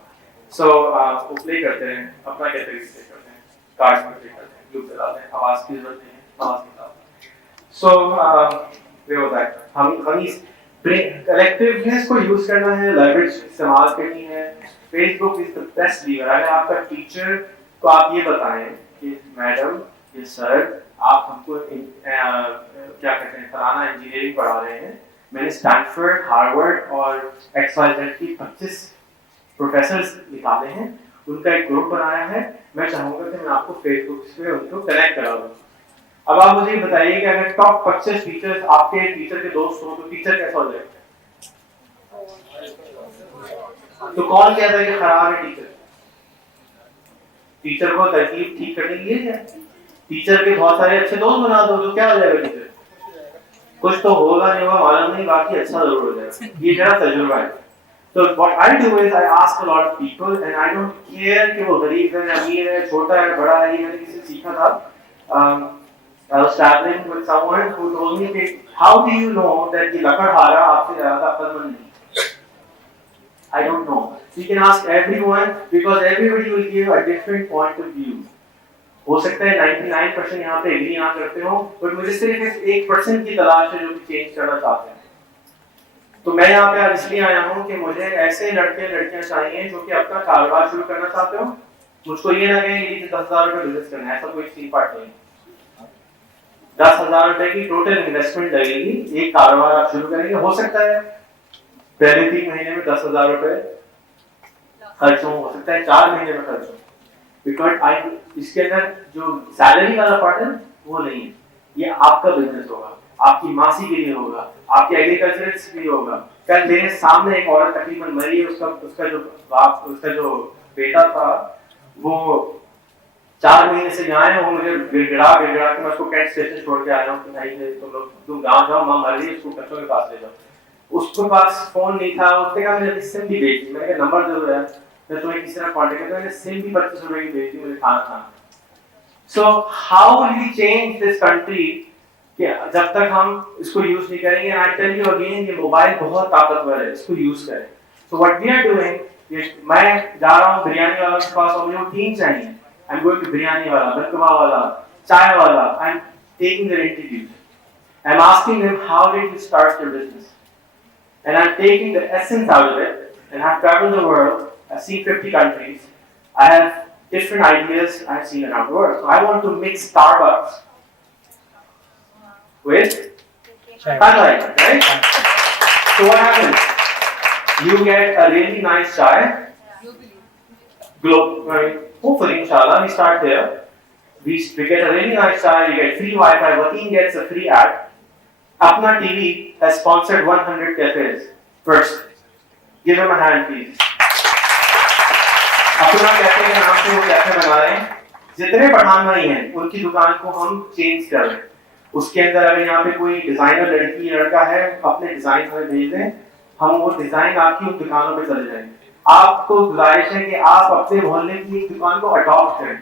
So वो प्ले करते हैं, अपना कैटेगरी प्ले करते हैं, कार्ड्स में प्ले करते हैं, ग्रुप चलाते हैं, आवाज की जरूरत नहीं है, आवाज निकालते हैं। So ये होता है, हम इस कलेक्टिवनेस को यूज करना है, लेवरेज इस्तेमाल करनी है। Facebook is the best lever. अगर आपका टीचर को आप ये बताएं कि मैडम ये सर आप हमको क्या कहते हैं फलाना इंजीनियरिंग पढ़ा रहे हैं, मैंने स्टैनफोर्ड, हार्वर्ड और XYZ की 25 प्रोफेसर्स निकाले हैं, उनका एक ग्रुप बनाया है, मैं चाहूंगा कि मैं आपको फेसबुक पे उनको कनेक्ट करा दूं। अब आप मुझे बताइए कि अगर टॉप 25 टीचर्स आपके टीचर के दोस्त हो तो टीचर कैसा हो जाएगा? तो कौन कहता है कि खराब है टीचर? टीचर को तरकीब ठीक करने के लिए टीचर के बहुत सारे अच्छे दोस्त बना दो, तो क्या हो जाएगा टीचर? कुछ तो होगा नहीं होगा मालूम नहीं, बाकी अच्छा जरूर हो जाएगा। ये मेरा तजुर्बा है। So what I do is I ask a lot of people and I don't care कि वो गरीब है, अमीर है, छोटा है, बड़ा है, ये मैंने किसी से सीखा था। I was traveling with someone who told me that how do you know that ये लकड़हारा आपसे ज़्यादा अक्लमंद नहीं? I don't know. You can ask everyone because everybody will give a different point of view. हो सकता है 99% यहाँ पे एग्री ना करते हो, पर मुझे सिर्फ 1% की तलाश है जो कि चेंज करना चाहते हैं। तो मैं यहाँ पे आज इसलिए आया हूँ कि मुझे ऐसे लड़के लड़कियाँ चाहिए जो कि अपना कारोबार शुरू करना चाहते हो। मुझको ये ना कहें कि 10,000 रुपए बिजनेस करना है, ऐसा कोई सीन पार्ट नहीं। 10,000 रुपए की टोटल इन्वेस्टमेंट लगेगी, एक कारोबार आप शुरू करेंगे। हो सकता है पहले 3 महीने में 10,000 रुपए खर्च हो सकता है 4 महीने में खर्च हो, बिकॉज इसके अंदर जो सैलरी वाला पार्ट है वो नहीं है। ये आपका बिजनेस होगा, आपकी मासी के लिए होगा, आपके एग्रीकल्चरिस्ट के लिए होगा। कल मेरे सामने एक औरत तकरीबन मरी है, उसका जो बेटा था वो 4 महीने से यहाँ है, वो मुझे गिड़गिड़ा के मैं उसको कैंट स्टेशन छोड़ के आया हूँ कि नहीं तुम गाँव जाओ, माँ मर रही है, उसको बच्चों के पास ले जाओ। उसके पास फोन नहीं था, उसने कहा मैंने सिम भी भेज दी, मैंने नंबर जरूर है, मैं तुम्हें किसी तरह कॉन्टेक्ट करता हूँ, मैंने सिम भी 25 रुपए की भेज दी, मुझे खाना खाना। So how will we change this country कि जब तक हम इसको यूज नहीं करेंगे? आई टेल यू अगेन, ये मोबाइल बहुत ताकतवर है, इसको यूज करें। So what we are doing, मैं जा रहा हूँ बिरयानी वाला के पास और मुझे 3 चाहिए। I am going to biryani वाला, बरकमा वाला, चाय वाला। I am taking their interviews, I am asking them how did you start your business, and I am taking the essence out of it. And I have travelled the world, I have seen 50 countries, I have different ideas I've seen around the world. So I want to mix Starbucks with sunlight, right? So what happens? You get a really nice chai. Hopefully, inshallah, we start there. We get a really nice chai. You get free Wi-Fi. Wateen gets a free ad. Apna TV has sponsored 100 cafes. First, give him a hand, please. अपना cafe के नाम से वो cafe बना रहे हैं. जितने पठान भाई हैं उनकी दुकान को हम चेंज कर रहे हैं. उसके अंदर अगर यहाँ पे कोई डिजाइनर लड़की लड़का है अपने डिजाइन हमें भेज दें, हम वो डिजाइन आपकी उन दुकानों पे चले जाएंगे. आपको गुजारिश है कि आप अपने मोहल्ले की दुकान को अडॉप्ट करें.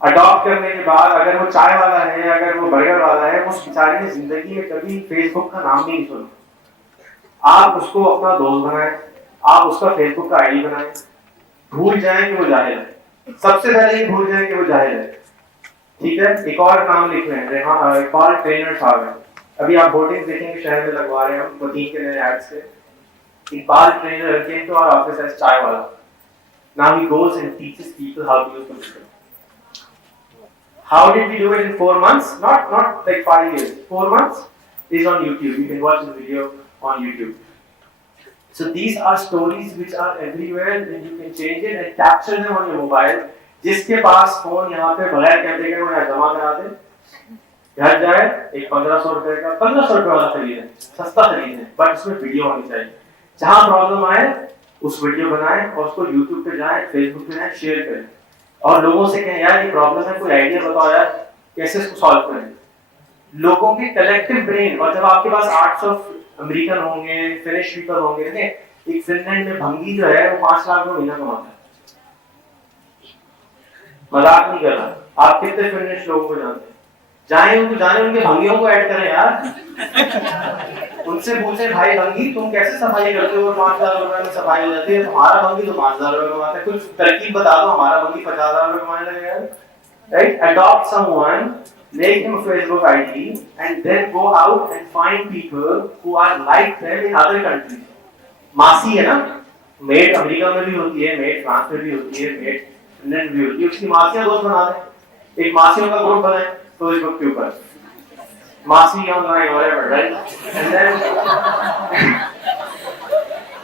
अडॉप्ट करने के बाद अगर वो चाय वाला है, अगर वो बर्गर वाला है, उस बेचारे ने जिंदगी में कभी फेसबुक का नाम भी नहीं सुना. आप उसको अपना दोस्त बनाएं, आप उसका फेसबुक का आईडी बनाएं. भूल जाएं कि वो जाहिल है. सबसे पहले ये भूल जाएं कि वो जाहिल है. ठीक है. एक और नाम लिख रहे हैं, इकबाल ट्रेनर साहब है. अभी आप बोर्डिंग देखेंगे शहर में लगवा रहे हैं हम वतीन के नए एड्स से. Iqbal trainer came to our office as chai wala. Now he goes and teaches people how to use computer. How did we do it in 4 months? Not like 5 years. 4 months is on YouTube. You can watch the video on YouTube. So these are stories which are everywhere and you can change it and capture them on your mobile. जिसके पास phone यहाँ पे बगैर कैमरे के वो यहाँ जमा करा दे, घर जाए एक 1500 रुपए का 1500 रुपए वाला खरीदें, सस्ता खरीदें, बट उसमें वीडियो होनी चाहिए. जहाँ प्रॉब्लम आए उस वीडियो बनाएं और उसको YouTube पे जाएं, Facebook पे जाएं, शेयर करें और लोगों से कहें यार ये प्रॉब्लम है, कोई आइडिया बताओ यार कैसे इसको सॉल्व करें. लोगों के कलेक्टिव ब्रेन. और जब आपके पास 800 अमेरिकन होंगे, फिनिश पीपल होंगे, एक फिनलैंड में भंगी जो है वो 5 लाख में महीना कमाता है. मजाक नहीं कर रहा. आप कितने फिनिश लोगों को जानते हैं? जाएं उनको जाने, उनके भंगियों को ऐड करें यार. उनसे पूछे भाई भंगी तुम कैसे सफाई करते हो, 5,000 रुपए में सफाई हो जाती है, तुम्हारा भंगी तो 5,000 रुपए कमाता है, कुछ तरकीब बता दो, हमारा भंगी 50,000 रुपए कमाने लगेगा. Right. Adopt someone, make him a Facebook ID and then go out and find people who are like them in other countries. मासी है ना, मेड अमेरिका में भी होती है, मेड फ्रांस में भी होती है, मेड इंग्लैंड में भी होती है. उसकी मासियां दोस्त बना दें, एक मासियों का ग्रुप बनाएं Facebook के ऊपर, मासी online whatever, right?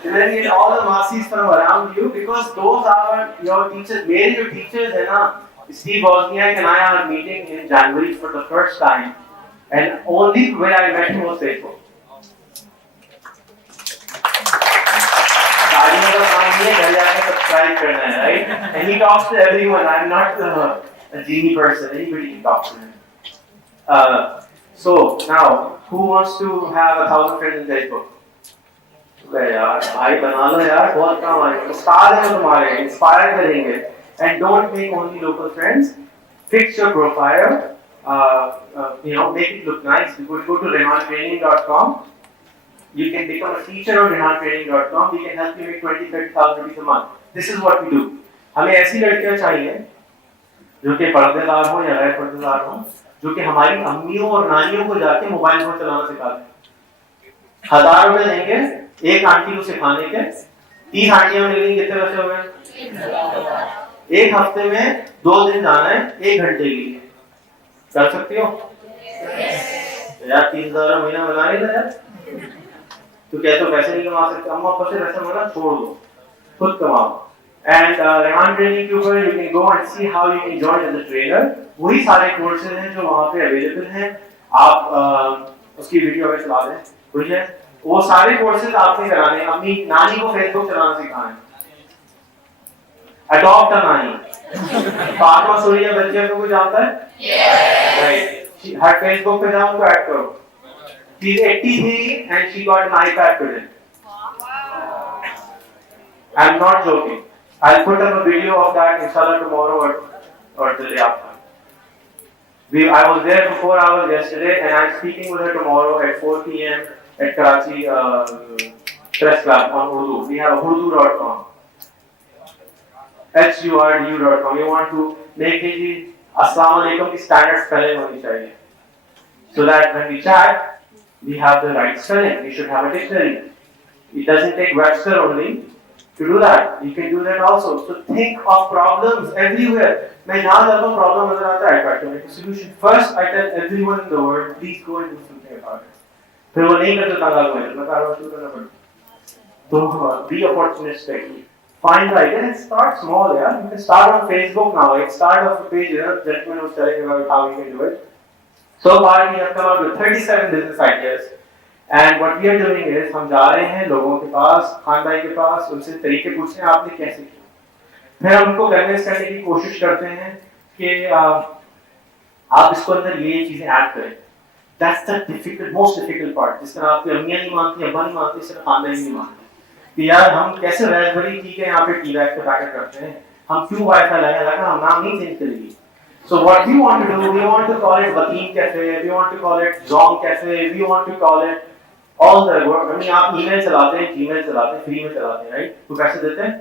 And then get all the masis from around you because those are your teachers. मेरे जो teachers है ना, Steve Wozniak and I are meeting in January for the first time, and only when I met him was Facebook. Subscribe करना है, right? And he talks to everyone. I'm not a genie person. Anybody can talk to him. So now, who wants to have 1,000 friends in Facebook? यार भाई बना लो यार, बहुत काम आएगा. उस्ताद हैं तुम्हारे, इंस्पायर करेंगे. And don't make only local friends. Fix your profile. Make it look nice. You could go to rehantraining.com. You can become a teacher on rehantraining.com. We can help you make 20,000-30,000 rupees a month. This is what we do. हमें ऐसी लड़कियां चाहिए जो कि पर्देदार हो या गैर पर्देदार हो, जो कि हमारी अम्मियों और नानियों को जाके मोबाइल फोन चलाना सिखा दें. 1,000 रुपए देंगे एक आंटी को सिखाने के, 30 आंटियां मिलेंगी, कितने पैसे हो गए? एक हफ्ते में 2 दिन जाना है 1 घंटे के लिए. कर सकती हो? यार 30,000 महीना बना ही ना यार. तो क्या तो पैसे नहीं कमा सकते? अम्मा पापा से पैसा मिला छोड़ दो, खुद कमाओ. And Rehan Training के ऊपर you can go and see how you can join as a trainer. वही सारे कोर्सेज हैं जो वहाँ पे अवेलेबल हैं. आप उसकी वीडियो में चला दें, ठीक है? वो सारे कोर्सेज आपने कराने. अपनी नानी को फेसबुक चलाना सिखाएं. अडॉप्ट नानी. फातिमा सूरिया बच्चे को कुछ आता है? राइट. हर फेसबुक पे जाओ उनको ऐड करो. She's 83 and she got an iPad today. I'm not joking. I'll put up a video of that inshallah tomorrow or the day after. I was there for 4 hours yesterday and I'm speaking with her tomorrow at 4 p.m. at Karachi Press Club on Urdu. We have urdu.com. HURDU.com. You want to make it Assalamu alaikum की standard spelling होनी चाहिए. So that when we chat, we have the right spelling. We should have a dictionary. It doesn't take Webster only. to do that. You can do that also. So think of problems everywhere. मैं जहाँ जाता हूँ problem नजर आता है, I try to make a solution. First, I tell everyone in the world, please go and do something about it. फिर वो नहीं करते तंग आगे मैं कार्रवाई शुरू करना पड़ता. तो be opportunistic. Find the idea and start small. Yeah, you can start on Facebook now. Like start off a page. Gentleman was telling about how you can do it. So far, we have come out with 37 business ideas. And what we are doing is हम जा रहे हैं लोगों के पास, खान भाई के पास, उनसे तरीके पूछते हैं आपने कैसे किया. फिर हम उनको कन्विंस करने की कोशिश करते हैं कि आप इसको अंदर ये चीजें ऐड करें. That's the most difficult part. जिस तरह आपकी अम्मियाँ नहीं मानती, अब्बा नहीं मानती, सिर्फ खान भाई नहीं मानते. कि यार हम कैसे रास्पबेरी ठीक है यहाँ पे टी बैग का पैकेट करते हैं, हम क्यों वाईफाई लगा हम नाम नहीं चेंज करेंगे. So what we want to do, we want to call it Wateem Cafe, we want to call it Zong Cafe, we want to call it all the work. I mean आप email चलाते हैं, Gmail चलाते हैं, free में चलाते हैं, right? तो पैसे देते हैं,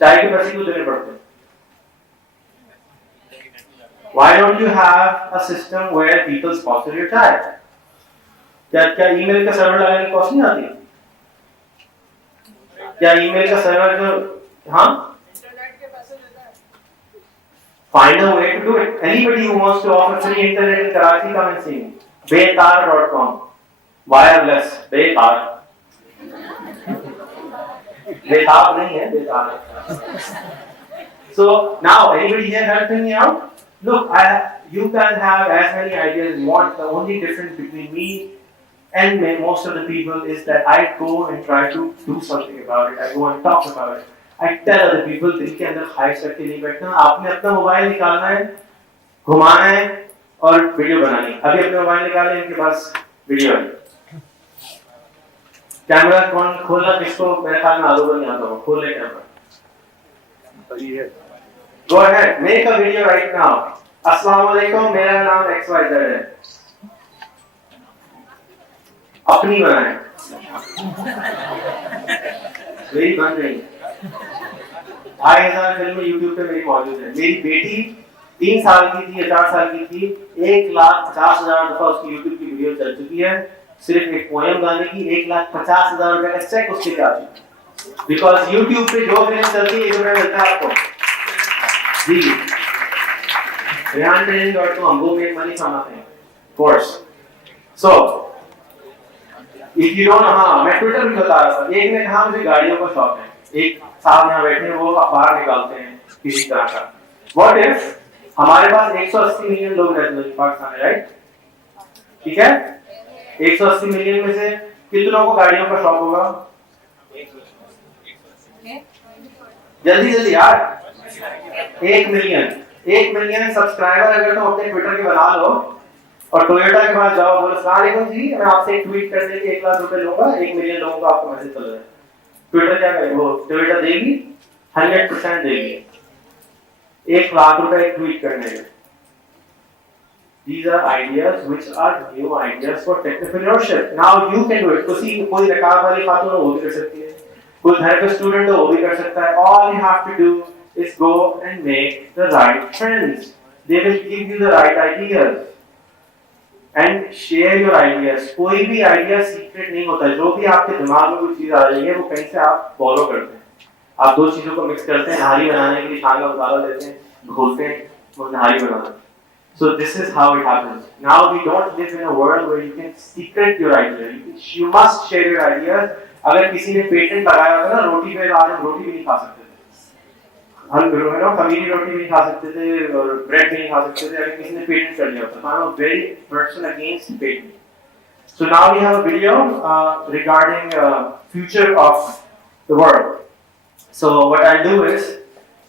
चाय के पैसे क्यों देने पड़ते हैं? Why don't you have a system where people sponsor your chai? क्या ईमेल का सर्वर लगाने की कॉस्ट नहीं आती? क्या ईमेल का सर्वर जो हाँ? Find a way to do it. Anybody who wants to offer free internet in Karachi, come and see me. Betar.com. Wireless. Betar. Betar नहीं है, Betar. So now, anybody here helping me out? Look, you can have as many ideas as you want. The only difference between me and most of the people is that I go and try to do something about it. I go and talk about it. I tell other people दिल के अंदर ख्वाहिश रख के नहीं बैठना. आपने अपना मोबाइल निकालना है, घुमाना है और वीडियो बनानी है. अभी अपने मोबाइल निकाले, इनके पास वीडियो है. कैमरा कौन खोलना किसको मेरे ख्याल में आदों नहीं आता होगा. खोल ले camera. Go ahead, make a video right now. अस्सलाम वालेकुम, मेरा नाम XYZ है. अपनी बनाए. मेरी बन रही है. 2,500 फिल्में YouTube पे मेरी मौजूद है. मेरी बेटी 3 साल की थी या 4 साल की थी, 1,50,000 दफा उसकी YouTube की वीडियो चल चुकी है. सिर्फ एक पोएम गाने की 1,50,000 रुपए का चेक उसके जा चुका है. बिकॉज YouTube पे जो फिल्म चलती है 1 रुपया मिलता है आपको. जी rehantraining.com, वो मेक मनी कमाते हैं. Course. So if you don't know, हाँ मैं ट्विटर भी बता रहा था. एक ने कहा मुझे गाड़ियों का शौक है. एक साहब यहाँ बैठे हैं, वो अखबार निकालते हैं किसी तरह का. What if हमारे पास 180 मिलियन लोग रहते हैं पाकिस्तान में, राइट? ठीक है, 180 मिलियन में से कितनों को गाड़ियों का शौक होगा? जल्दी जल्दी यार. 1 मिलियन सब्सक्राइबर अगर तुम अपने ट्विटर के बना लो और टोयोटा के पास जाओ, बोलो अस्सलाम वालेकुम जी, मैं आपसे एक ट्वीट करने के 1 लाख रुपए लूंगा, 1 मिलियन लोगों को आपको मैसेज चल रहा है. ट्विटर क्या करेगी? वो टोयोटा देगी, 100% देगी. 1 लाख रुपए एक ट्वीट करने के. These are ideas which are new ideas for entrepreneurship. Now you can do it. कोई रकाब वाली खातून हो वो भी कर सकती है, कोई घर का स्टूडेंट हो वो भी कर सकता है. All you have to do is go and make the right friends. They will give you the right ideas. And share your ideas. कोई भी आइडिया सीक्रेट नहीं होता. जो भी आपके दिमाग में कोई चीज आ रही है वो कहीं से आप फॉलो करते हैं. आप 2 चीजों को मिक्स करते हैं, नहारी बनाने के लिए छान का मसाला लेते हैं, घोलते हैं और नहारी बनाते हैं. So this is how it happens. Now we don't live in a world where you can secret your idea. You must share your ideas. अगर किसी ने पेटेंट लगाया होगा ना रोटी पे, आज हम रोटी भी नहीं खा सकते थे. हम खमीरी रोटी भी नहीं खा सकते थे और ब्रेड भी नहीं खा सकते थे अगर किसी ने पेटेंट कर लिया होता. I'm a very person against patent. So now we have a video regarding future of the world. So what I'll do is,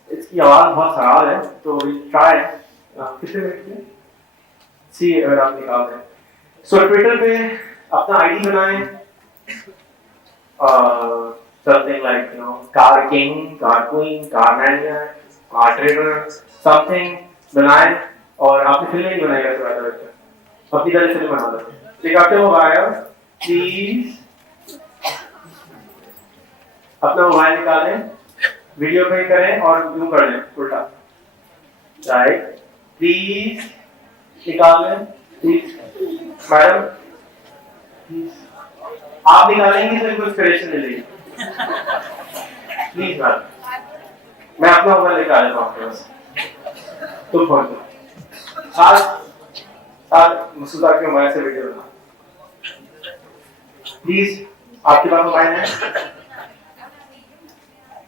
इसकी आवाज बहुत खराब है तो we'll try. कितने मिनट में? See अगर आप निकालते हैं. So ट्विटर पे अपना आईडी बनाएं. Something like car king, car queen, car mania, car trader, something बनाएं. और आपने फिल्म नहीं बनाएगा तो ऐसा लगता है. अपनी तरह फिल्म बना लो. दिखाते हो भाई, प्लीज अपना मोबाइल निकालें, वीडियो पे करें और यूं कर लें उल्टा. राइट, प्लीज निकालें. प्लीज मैडम, प्लीज आप निकालेंगे तो इंस्पिरेशन मिलेगी. प्लीज मैम, मैं अपना मोबाइल लेकर आ जाता हूँ आपके पास, तुम फोन करो। साथ मसूदा के मोबाइल से वीडियो बना प्लीज। आपके पास मोबाइल है?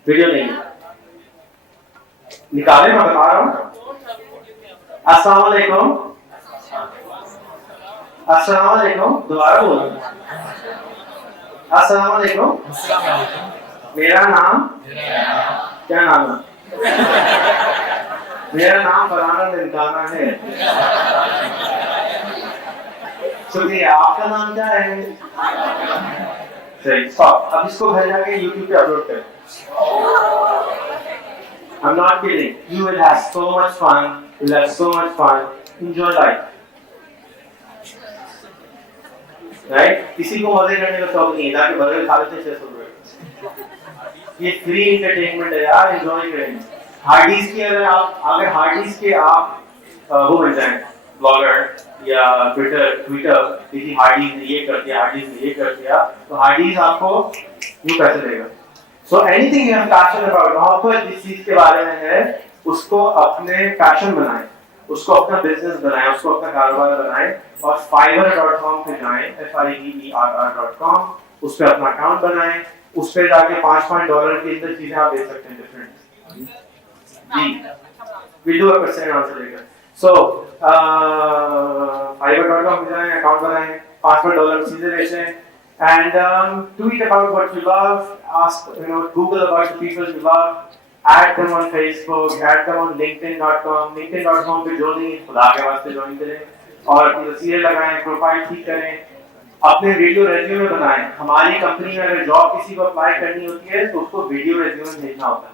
वीडियो नहीं है, निकाले, मैं बता रहा हूँ। अस्सलाम वालेकुम, अस्सलाम वालेकुम, दोबारा बोलो। अस्सलाम वालेकुम, मेरा नाम, क्या नाम है? मेरा नाम फलाना ढिमकाना है। शुक्रिया, आपका नाम क्या है? सही, स्टॉप। अब इसको घर जाके YouTube पे अपलोड करें। I'm not kidding. You will have so much fun. You will have so much fun. Enjoy life. Right? किसी को मजे करने का शौक नहीं है, जाके बर्गर खा लेते 600 रुपए। ये फ्री एंटरटेनमेंट है यार, एंजॉय करें। हार्डीज की अगर हार्डीज के आप वो बन जाएं ब्लॉगर या ट्विटर किसी हार्डीज ने ये कर दिया, हार्डीज ने ये कर दिया, तो हार्डीज आपको यूं पैसे देगा। So anything you have passion about, आपको जिस चीज के बारे में है उसको अपने पैशन बनाएं, उसको अपना बिजनेस बनाएं, उसको अपना कारोबार बनाएं और fiverr.com पे जाएं, fiverr.com, उस पे अपना अकाउंट बनाएं, उस पे जाके $5 के अंदर चीजें आप बेच सकते हैं डिफरेंट। जी, we'll do a question and answer later. So fiverr.com पे जाएं, अकाउंट बनाएं, $5 चीजें बेचें and tweet about what you love, ask, Google about the people you love, add them on Facebook, add them on LinkedIn.com पे जो नहीं खुदा के वास्ते ज्वाइन करें और अपनी तस्वीरें लगाएं, प्रोफाइल ठीक करें, अपने वीडियो रेज्यूमे बनाएं। हमारी कंपनी में अगर जॉब किसी को अप्लाई करनी होती है तो उसको वीडियो रेज्यूमे भेजना होता है।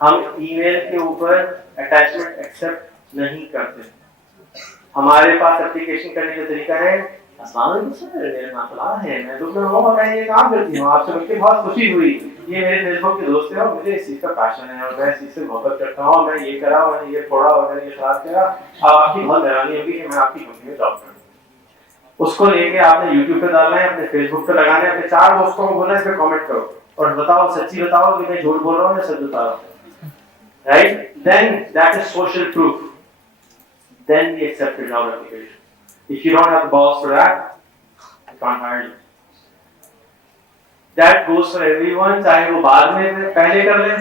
हम ईमेल के ऊपर अटैचमेंट एक्सेप्ट नहीं करते। हमारे पास एप्लीकेशन करने का तरीका है, अस्सलाम वालेकुम सर, मेरा नाम फलाना है, मैं मैं ये काम करती हूँ, आपसे मिलकर बहुत खुशी हुई, ये मेरे फेसबुक के दोस्त हैं और मुझे इस चीज का पैशन है और मैं इस चीज से मोहब्बत करता हूँ, मैं ये करा, मैंने ये छोड़ा और मैंने ये खराब किया, अब आपकी बहुत हैरानी होगी कि मैं आपकी कंपनी में जॉब करूँ। उसको लेके आपने YouTube पे डालना है, अपने फेसबुक पे लगाना है, अपने 4 दोस्तों को बोलना है, इस पे कमेंट करो और बताओ, सच्ची बताओ कि मैं झूठ बोल रहा हूँ या सच बता रहा हूँ। Right? Then that is social proof, then we accept your job application. If you don't have the balls for that, I can't hire you. That goes for everyone, चाहे वो बाद में पहले कर ले,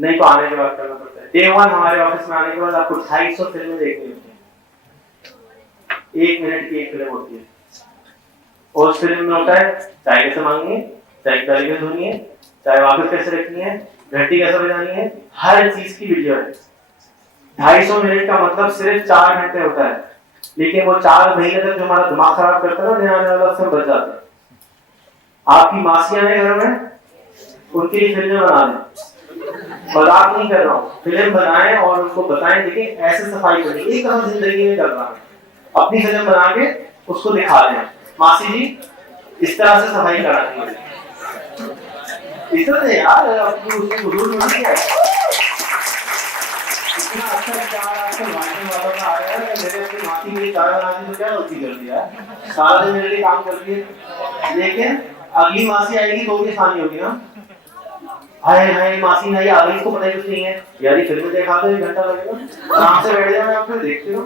नहीं तो आने के बाद करना पड़ता है। Day 1 हमारे ऑफिस में आने के बाद आपको 250 फिल्में देखनी होती हैं। 1 मिनट की एक फिल्म होती है और उस फिल्म में होता है चाय कैसे मांगनी है, चाय की तारीख कैसे धोनी है, चाय वापस कैसे रखनी है, घंटी कैसे बजानी है, हर चीज की वीडियो है। 250 मिनट का मतलब सिर्फ 4 घंटे होता है, लेकिन वो 4 महीने तक जो हमारा दिमाग खराब करता है ना, नया आने वाला सब बच जाता है। आपकी मासियां हैं घर में, उनके लिए फिल्में बना दें, मजाक नहीं कर रहा हूँ, फिल्म बनाएं और उनको बताएं, देखिए ऐसे सफाई करें, एक दफा जिंदगी में करना है, अपनी फिल्म बना के उसको दिखा दें, मासी जी इस तरह से सफाई करानी है। इतना यार अपनी उसकी हुजूर में नहीं है। अच्छा चार आजकल वाटने वाला का आ रहा है, मेरे अपनी मासी मेरी चाय बनाती तो क्या गलती कर दिया, सारा दिन मेरे लिए काम करती है, लेकिन अगली मासी आएगी तो भी आसानी होगी ना। हाय हाय मासी नहीं आ गई, इसको पता ही कुछ नहीं है यार, ये फिल्म देखा तो 1 घंटा लगेगा, आराम से बैठ जाओ, आप देखते हो।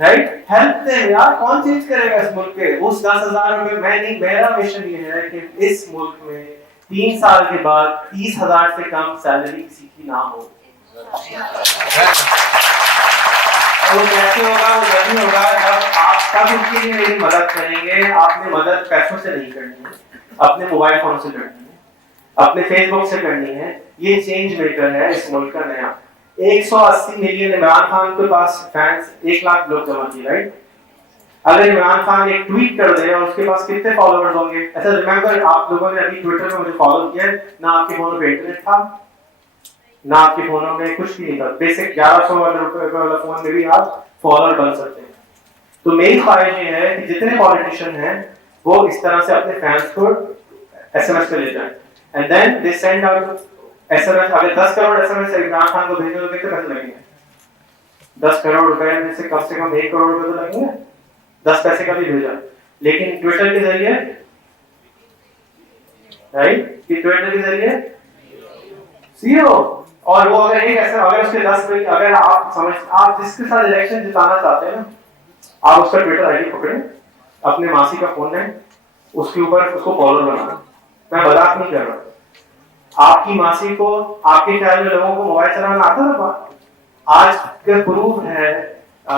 राइट? हेल्प देम यार, कौन चेंज करेगा इस मुल्क के उस 10,000 रुपए। मैं नहीं, मेरा मिशन ये है कि इस मुल्क में 3 साल के बाद 30,000 से कम सैलरी किसी की ना हो। वो कैसे होगा, वो जब होगा जब आप सब उसके लिए मेरी मदद करेंगे। आपने मदद पैसों से नहीं करनी है, अपने मोबाइल फोन से करनी है, अपने फेसबुक से करनी है। ये चेंज मेकर है इस मुल्क का नया। 180 मिलियन इमरान खान के पास फैंस, 1 लाख लोग जमा किए। राइट? अगर इमरान खान एक ट्वीट कर दे और उसके पास कितने फॉलोअर्स होंगे? अच्छा रिमेंबर, आप लोगों ने अभी ट्विटर पे मुझे फॉलो किया, ना आपके फोन पे इंटरनेट था, ना आपके फोनों में कुछ भी नहीं था। बेसिक 1100 वाले वाला फोन में भी आप फॉलोअर बन सकते हैं। तो मेरी ख्वाहिश ये है कि जितने पॉलिटिशियन हैं वो इस तरह से अपने फैंस को एसएमएस पे ले जाएं and then they send out SMS. अगर 10 करोड़ एसएमएस इमरान खान को भेजने तो कितने पैसे लगेंगे? 10 करोड़ रुपए में से कम 1 करोड़ रुपए तो लगेंगे। 10 पैसे का भी भेजा, लेकिन ट्विटर के जरिए राइट? कि ट्विटर के जरिए सीओ, और वो अगर एक ऐसा, अगर उसके 10 मिनट, अगर आप जिसके साथ इलेक्शन जिताना चाहते हैं ना, आप उसका ट्विटर आईडी पकड़े, अपने मासी का फोन है, उसके ऊपर उसको फॉलो बनाना। मैं मजाक नहीं कर रहा। आपकी मासी को, आपके ख्याल में लोगों को मोबाइल चलाना आता था? आज का प्रूफ है,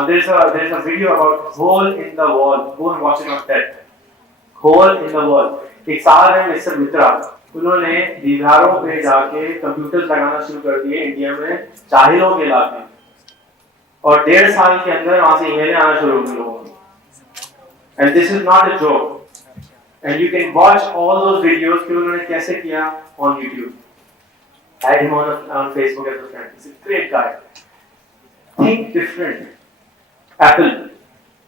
there's a video about hole in the wall, go and watch it on TED, hole in the wall। एक साल में मिस्टर मित्रा, उन्होंने दीवारों पे जाके कंप्यूटर लगाना शुरू कर दिए इंडिया में, जाहिलों के इलाके में, और 1.5 साल के अंदर वहां से ईमेलें आना शुरू हो गई लोगों को। And this is not a joke, and you can watch all those videos कि उन्होंने कैसे किया on YouTube. Add him on Facebook as a friend. He's a great guy. Think different. Apple,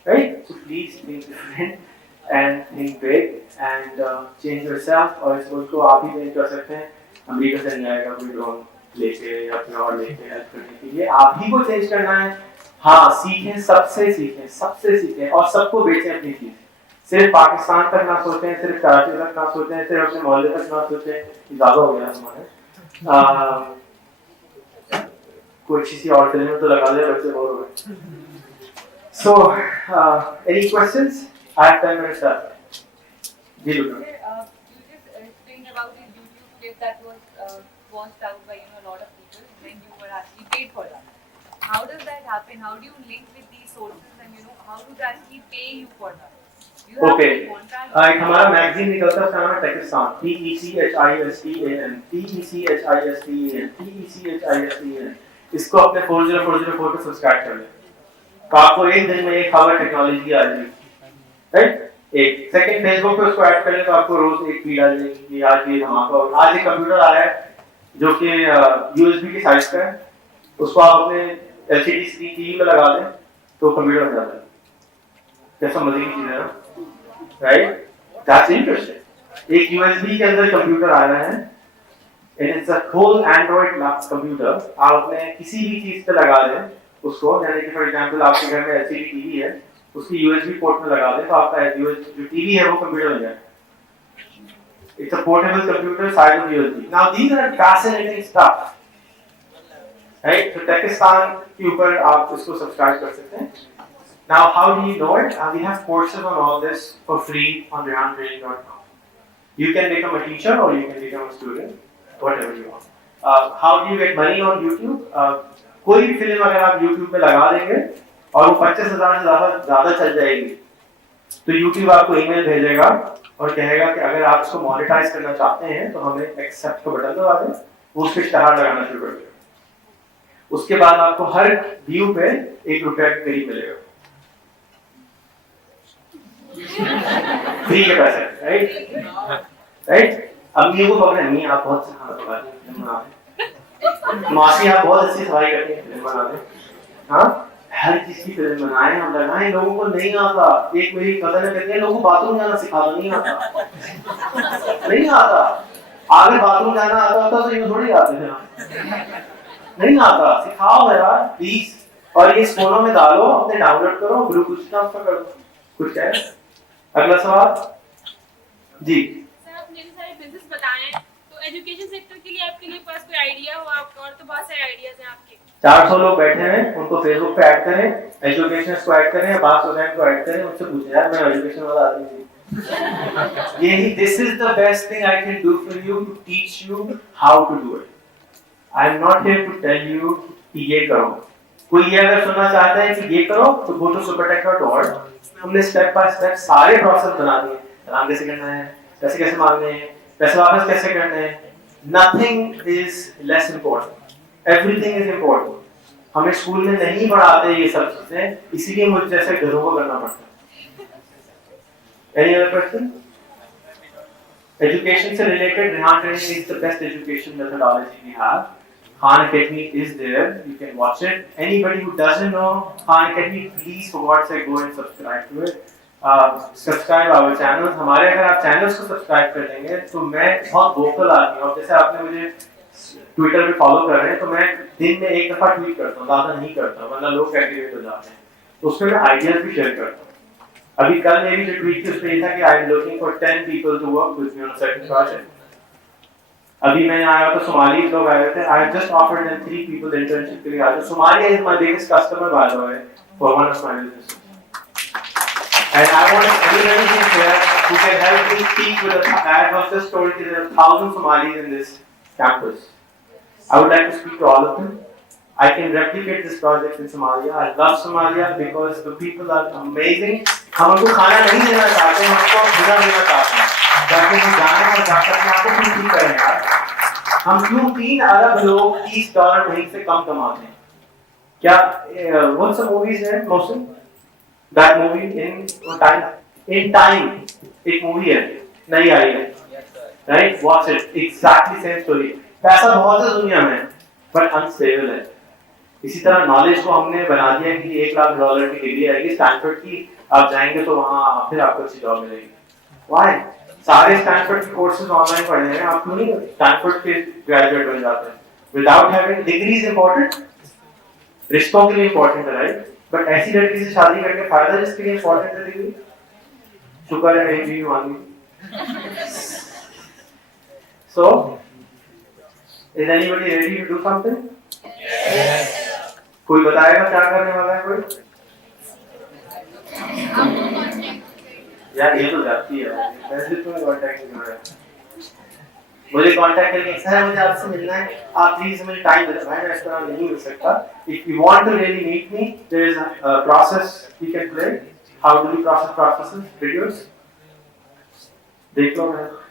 right? So please think different and think big and change yourself. और इस मुल्क को आप ही change कर सकते हैं। अमेरिका से नहीं आएगा कोई ड्रोन लेके या फिर और लेके हेल्प करने के लिए, आप ही को चेंज करना है। हाँ, सीखें, सबसे सीखें और सबको बेचें अपनी चीज। सिर्फ पाकिस्तान तक ना सोचें, सिर्फ कराची तक ना सोचें, सिर्फ अपने मोहल्ले तक ना सोचें, ज्यादा हो गया हमारे। कोई अच्छी सी और फिल्म तो लगा दे, बच्चे बोर हो गए। So, any questions? I have 10 minutes left. Ji You just explained about the YouTube clip that was watched out by a lot of people when you were actually paid for that. How does that happen? How do you link with these sources and how do they actually pay you for that? Okay. एक हमारा magazine निकलता है, उसका नाम है टेकिस्तान, TECHISTAN, TECHISTAN। इसको अपने 4040 पे सब्सक्राइब कर लें, तो आपको एक दिन में एक खबर टेक्नोलॉजी आ जाएगी, राइट? एक सेकंड फेसबुक पे उसको ऐड कर लें तो आपको रोज एक फीड आ जाएगी कि आज ये धमाका। आज एक कंप्यूटर आया है जो कि USB की साइज का है, उसको आप अपने LCD स्क्रीन टीवी में लगा दें तो कंप्यूटर हो जाता है। कैसा मजे की चीज है ना, राइट? That's interesting. एक USB के अंदर कंप्यूटर आया है, and it's a whole Android computer. आप अपने किसी भी चीज पे लगा दें उसको, यानी कि फॉर एग्जांपल आपके घर में LCD टीवी है, उसकी USB पोर्ट में लगा दें तो आपका जो टीवी है वो कंप्यूटर हो जाएगा। It's a portable computer size of USB. Now these are fascinating stuff, right? So Tekistan के ऊपर आप इसको सब्सक्राइब कर सकते हैं। Now how do you know it? We have courses on all this for free on rehantraining.com. You can become a teacher or you can become a student, whatever you want. How do you get money on YouTube? कोई भी film अगर आप YouTube पे लगा देंगे और वो 25,000 से ज्यादा चल जाएगी, तो YouTube आपको ईमेल भेजेगा और कहेगा कि अगर आप इसको मोनेटाइज करना चाहते हैं तो हमें एक्सेप्ट का बटन दबा दें, वो उस पे इश्तेहार लगाना शुरू कर देगा। उसके बाद आपको हर व्यू पे ₹1 के करीब मिलेगा, फ्री के पैसे, राइट? अम्मी को पकड़े, नहीं आप बहुत अच्छा खाना पकाते हैं, मासी आप बहुत अच्छी सफाई करती हैं, फिल्म बना दें, हाँ, हर चीज की फिल्म बनाए, हम लगाए। लोगों को नहीं आता। एक मेरी कजन है, कहती है लोगों को बाथरूम जाना सिखा दो, नहीं आता, नहीं आता। अगर बाथरूम जाना आता होता तो ये थोड़ी आते थे, नहीं आता, सिखाओ यार प्लीज। और ये फोनों में डालो, अपने डाउनलोड करो, ब्लूटूथ ट्रांसफर कर दो। कुछ है? अगला सवाल जी। सर आप मेरे सारे बिजनेस बताएं, तो एजुकेशन सेक्टर के लिए आपके लिए पास कोई आइडिया हो? आपका और तो बहुत सारे आइडियाज हैं आपके। 400 लोग बैठे हैं, उनको फेसबुक पे ऐड करें, एजुकेशन को ऐड करें, बात स्टूडेंट को ऐड करें, उनसे पूछें यार मैं एजुकेशन वाला आदमी हूं। यही this is the best thing I can do for you, to teach you how to do it. I am not here to tell you कि ये करो। कोई ये अगर सुनना चाहता है कि ये करो तो गो टू supertech.org। हमने स्टेप बाय स्टेप सारे प्रोसेस बना दिए, काम कैसे करना है, पैसे कैसे मांगने हैं, पैसे वापस कैसे करने हैं। Nothing is less important, everything is important. हमें स्कूल में नहीं पढ़ाते ये सब चीजें, इसीलिए मुझे जैसे घरों को करना पड़ता है। Any other question? Education से related, Rehan Training is the best education methodology we have. Khan Academy is there, you can watch it. Anybody who doesn't know Khan Academy, please for God's sake go and subscribe to it. Subscribe our channels. हमारे अगर आप channels को subscribe कर देंगे तो मैं बहुत vocal आदमी हूँ। जैसे आपने मुझे ट्विटर पे फॉलो कर रहे हैं तो मैं दिन में एक दफा ट्वीट करता हूँ, ज्यादा नहीं करता, वरना लोग एक्टिवेट हो जाते हैं। तो उसमें मैं आइडियाज भी शेयर करता हूँ। अभी कल मेरी जो ट्वीट थी उसमें था कि I am looking for 10 people to work with me on a certain project, अभी मैं आया तो सोमाली लोग आए थे. I just offered them 3 people internship के लिए आए. Somalia is my biggest customer by the way for one of my businesses. And I want anybody here who can help me speak with a. I have just told you there are 1,000 Somalis in this campus. I would like to speak to all of them. I can replicate this project in Somalia. I love Somalia because the people are amazing. हम उनको खाना नहीं देना चाहते, हम उनको खाना देना चाहते हैं. जाके हम जाने और जाकर अपने आप को ठीक करें यार. हम क्यों 3 अरब लोग $30 महीने से कम कमाते हैं? क्या what's the movie's name? Mohsin? That movie in time एक मूवी है, नई आई है, right? Watch it. Exactly same story. पैसा बहुत है दुनिया में, but unstable है. इसी तरह नॉलेज को हमने बना दिया कि $1 लाख की डिग्री आएगी स्टैनफोर्ड की, आप जाएंगे तो वहाँ फिर आपको अच्छी जॉब मिलेगी. Why? सारे स्टैनफोर्ड के कोर्सेज ऑनलाइन पढ़ने हैं, आप क्यों नहीं स्टैनफोर्ड के ग्रेजुएट बन जाते हैं? Without having degree is important, रिश्तों के लिए इम्पोर्टेंट है, राइट? बट ऐसी लड़की से शादी करके फायदा जिसके लिए इम्पोर्टेंट है डिग्री? शुक्र है नहीं भी मांगी. So, is anybody ready to do something? Yes. कोई बताएगा क्या करने वाला है कोई? यार ये तो जाती है, वैसे तो कांटेक्ट नहीं हो रहा है. मुझे कांटेक्ट करके सर मुझे आपसे मिलना है, आप प्लीज मुझे टाइम दे दो. मैं इस तरह नहीं मिल सकता. If you want to really meet me, there is a process you can play. How do you processes videos? देख लो.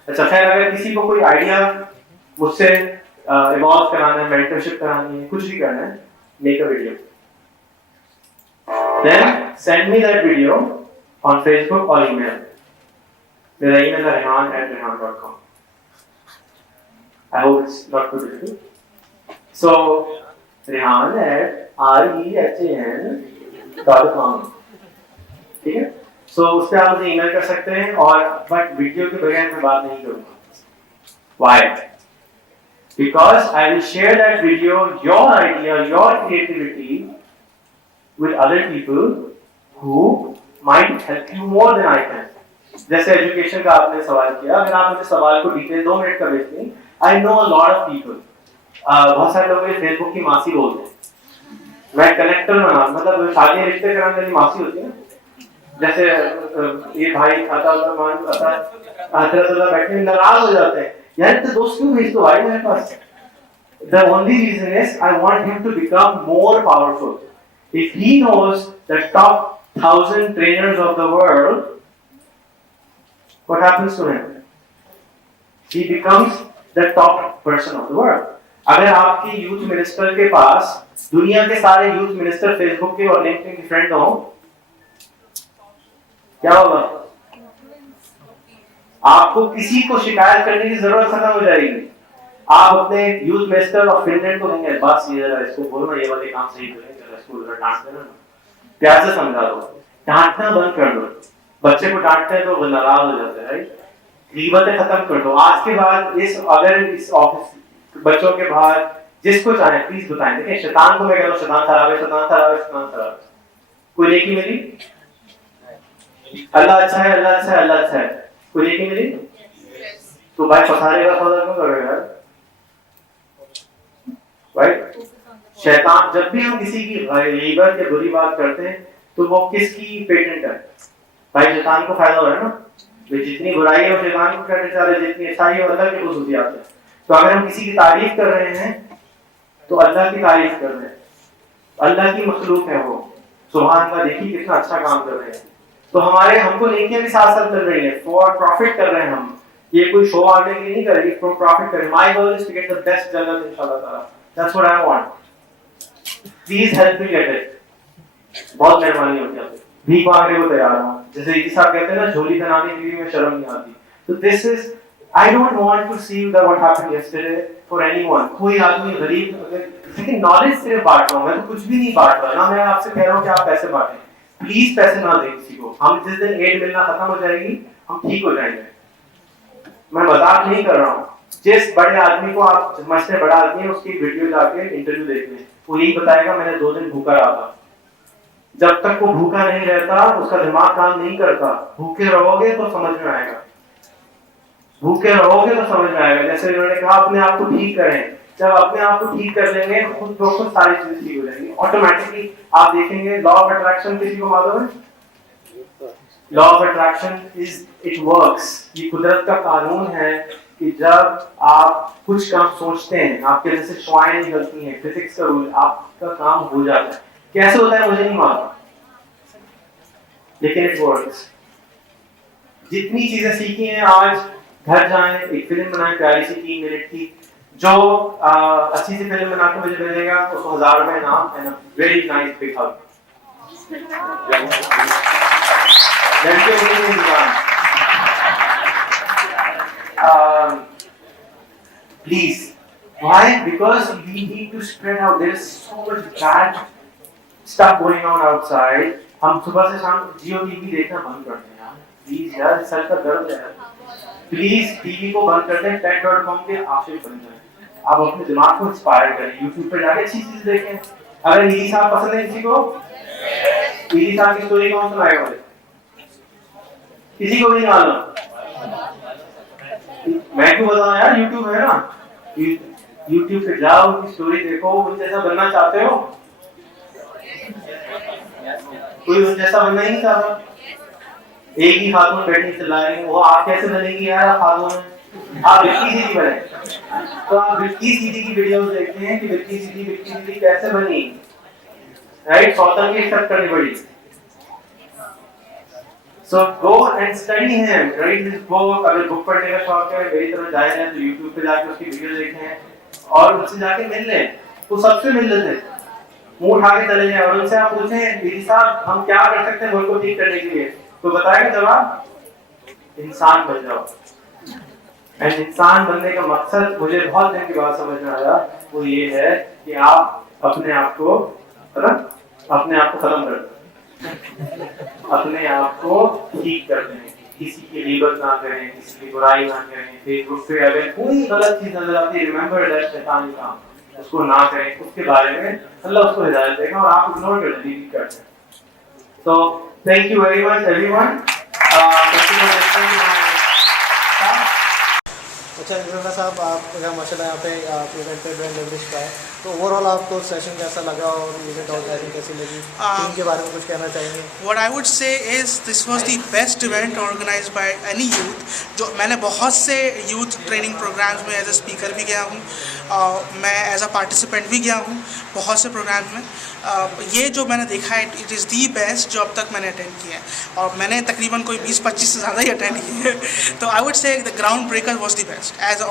अच्छा खैर, अगर किसी को कोई आइडिया मुझसे इवॉल्व कराना है, मेंटरशिप करानी है, कुछ भी करना है, make a video. Then send me that video on Facebook or email. मेरा email है rehan@rehan.com. I hope it's not too difficult. So rehan@rehan.com. ठीक है? So उस पे आप मुझे ईमेल कर सकते हैं, और बट वीडियो के बगैर मैं बात नहीं करूँगा. Why? Because I will share that video, your idea, your creativity with other people who might help you more than I can. जैसे एजुकेशन का आपने सवाल किया, अगर आप मुझे सवाल को डिटेल 2 मिनट का भेज दें, I know a lot of people. बहुत सारे लोग मुझे फेसबुक की मासी बोलते हैं. मैं कनेक्टर बना, मतलब शादी रिश्ते कराने वाली मासी होती है ना, जैसे ये भाई खाता बैठे नाराज हो जाते हैं, यार तो दोस्त क्यों भेज दो भाई मेरे पास. The only reason is I want him to become more powerful. If he knows the top 1,000 trainers of the world, what happens to him? He becomes the top person of the world. अगर आपके youth minister के पास दुनिया के सारे youth minister Facebook के और LinkedIn के friend हो, क्या होगा? आपको किसी को शिकायत करने की जरूरत खत्म हो जाएगी. आप अपने यूथ मिनिस्टर ऑफ फिनलैंड को कहेंगे, बस ये जरा इसको बोलो ना, ये वाले काम सही करें, जरा इसको जरा डांट देना, प्यार से समझा दो, डांटना बंद कर दो. बच्चे को डांटते हैं तो वो नाराज हो जाते हैं, राइट? गीबतें खत्म कर दो. आज के बाद अगर इस ऑफिस बच्चों के बाहर जिसको चाहे प्लीज बताएं. देखिए शैतान को मैं कह रहा हूँ, शैतान खराब है, शैतान खराब है, शैतान खराब है. कोई नेकी मिली? अल्लाह अच्छा है, अल्लाह अच्छा है, अल्लाह अच्छा है. कोई नेकी मिली? तो भाई पसारे का सौदा क्यों कर रहे हो यार? राइट? शैतान, जब भी हम किसी की गीबत या बुरी बात करते हैं तो वो किसकी पेटेंट है? भाई शैतान को फायदा हो रहा है ना. जितनी बुराई है वो शैतान को करने चाह रहे, जितनी अच्छाई है अल्लाह की खुसूसियात है. तो अगर हम किसी की तारीफ कर रहे हैं तो अल्लाह की तारीफ कर रहे हैं, अल्लाह की मखलूक है वो. सुभान अल्लाह, देखिए कितना अच्छा काम कर रहे हैं. तो हमारे हमको नेकियां भी साथ साथ मिल रही है, फॉर प्रॉफिट कर रहे हैं हम. ये कोई शो आने के लिए नहीं कर रही, फॉर प्रॉफिट कर रहे हैं. My goal is to get the best जन्नत इंशाल्लाह ताला. That's what I want. Please help me get it. बहुत मेहरबानी होगी आपकी. भीख मांगने को तैयार हूं. जैसे इसी साहब कहते हैं ना, झोली बनाने के लिए में शर्म नहीं आती. तो this is, I don't want to see that what happened yesterday for anyone. कोई आदमी गरीब, लेकिन नॉलेज सिर्फ बांट रहा हूं, मैं तो कुछ भी नहीं बांट रहा ना. मैं आपसे कह रहा हूं कि आप पैसे बांटें. प्लीज पैसे ना दें किसी को. हम जिस दिन एड मिलना खत्म हो जाएगी हम ठीक हो जाएंगे. मैं मजाक नहीं कर रहा हूँ. जिस बड़े आदमी को आप समझते बड़ा आदमी है, उसकी वीडियो जाके इंटरव्यू देख लें, वो यही बताएगा मैंने 2 दिन भूखा रहा था. जब तक वो भूखा नहीं रहता उसका दिमाग काम नहीं करता. भूखे रहोगे तो समझ में आएगा. भूखे रहोगे तो समझ में आएगा। जैसे इन्होंने कहा अपने आप को ठीक करें, जब अपने आप को ठीक कर लेंगे खुद ब खुद सारी चीजें ठीक हो जाएंगी ऑटोमेटिकली। आप देखेंगे लॉ ऑफ अट्रैक्शन किसी को मालूम है? Law of attraction it works. ये कुदरत का कानून है कि जब आप कुछ काम सोचते हैं आपके जैसे श्वाएं निकलती हैं, फिजिक्स का रूल, आपका काम हो जाता है। कैसे होता है मुझे नहीं मालूम, लेकिन इट वर्क्स। जितनी चीजें सीखी हैं आज घर जाएं, एक फिल्म बनाएं प्यारी सी 3 मिनट की, जो अच्छी सी फिल्म बना के मुझे भेजेगा उसको 1000 रुपए इनाम एंड वेरी नाइस बिग हग। लड़कियों के लिए दुकान please. Why? Because we need to spread out. There is so much bad stuff going on outside. हम सुबह से शाम जियो टीवी देखना बंद कर दें यार, प्लीज यार, सर का दर्द है, प्लीज टीवी को बंद कर दें। टेक.com के आशिक बन जाएं, आप अपने दिमाग को इंस्पायर करें, यूट्यूब पे जाके अच्छी चीज देखें। अगर ईदी साहब पसंद है किसी को, ईदी साहब की स्टोरी कौन सुनाएगा मुझे? किसी को भी मालूम? मैं क्यों बताऊं यार, यूट्यूब है ना, यूट्यूब पे जाओ, उनकी स्टोरी देखो। उन जैसा बनना चाहते हो? कोई उन जैसा बनना ही नहीं चाहता। एक ही खातून बैठी चिल्ला रही, वो आप कैसे बनेगी यार खातून? आप बिल्की सीधी बने, तो आप बिल्की सीधी की वीडियोस देखते हैं कि बिल्की सीधी कैसे बनी, राइट? सौतन की एक्सेप्ट करनी पड़ी। So go and study him, read his book। अगर बुक पढ़ने का शौक है मेरी तरह जाए हैं तो YouTube पे जाके उसकी वीडियो देखें और उससे जाके मिल लें। वो सबसे मिल लेते हैं, मुंह उठा के चले जाए और उनसे आप पूछें दीदी साहब हम क्या कर सकते हैं मुल्क को ठीक करने के लिए, तो बताएगा जवाब, इंसान बन जाओ। एंड इंसान बनने का मकसद मुझे बहुत दिन के बाद समझ में आया, वो ये है कि आप अपने आप को खत्म कर दो, अपने आप को ठीक कर दें, किसी की गिबत ना करें, किसी की बुराई ना करें। फेसबुक पे अगर कोई गलत चीज नजर आती है, रिमेंबर दैट शैतानी काम, उसको ना करें, उसके बारे में अल्लाह उसको हिदायत देगा और आप इग्नोर कर दें, डिलीट कर दें। So thank you very much everyone. अच्छा इंद्रना साहब, आप यहाँ माशाल्लाह यहाँ पे इवेंट पे ब्रांड लेवरेज का है, तो ओवरऑल आपको सेशन कैसा लगा और इवेंट ऑर्गेनाइजिंग कैसी लगी, टीम के बारे में कुछ कहना चाहेंगे? What I would say is this was the best event organized by any youth। जो मैंने बहुत से यूथ ट्रेनिंग प्रोग्राम्स में एज ए स्पीकर भी गया हूँ, मैं एज अ पार्टिसिपेंट भी गया हूँ बहुत से प्रोग्राम्स में। ये जो मैंने देखा है इट इज़ दी बेस्ट जो अब तक मैंने अटेंड किया है, और मैंने तकरीबन कोई 20-25 से ज़्यादा ही अटेंड किए हैं। तो I would say the ground breaker was the best as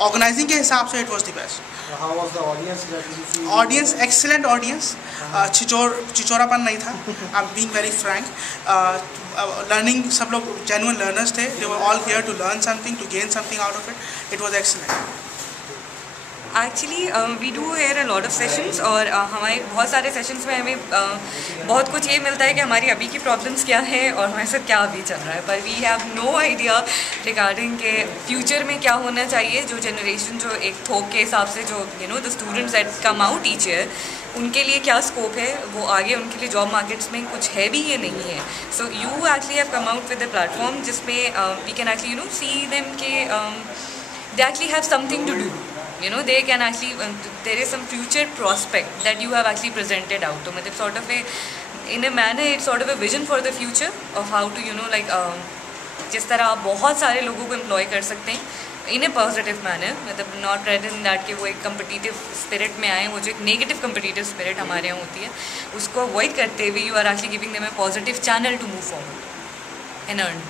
organising के हिसाब से, it was the best. How was the audience? Audience excellent audience, चिचोरापन नहीं था, I am being very frank. Learning, सब लोग जेन्युइन लर्नर्स थे, they were all here to learn something, to gain something out of it. It was excellent. Actually we do here a lot of sessions, और हमारे बहुत सारे sessions में हमें बहुत कुछ ये मिलता है कि हमारी अभी की प्रॉब्लम्स क्या हैं और हमारे साथ क्या अभी चल रहा है, पर we have no idea regarding के फ्यूचर में क्या होना चाहिए। जो जनरेशन जो एक थोक के हिसाब से जो the students that come out each year, उनके लिए क्या स्कोप है, वो आगे उनके लिए जॉब मार्केट्स में कुछ है भी ये नहीं है। So you actually have come out with a platform जिसमें we can actually see them के they actually have something to do, they can actually there is some future prospect that you have actually presented out to matlab sort of a in a manner it's sort of a vision for the future of how to like जिस तरह आप बहुत सारे लोगों को employ कर सकते हैं इन ए पॉजिटिव मैनर, मतलब नॉट रेड इन दैट कि वो एक कम्पिटिटिव स्पिरिट में आए, वो जो एक नेगेटिव कम्पिटिटिव स्पिरिट हमारे यहाँ होती है उसको अवॉइड करते हुए you are actually giving them a positive channel to move forward and earn.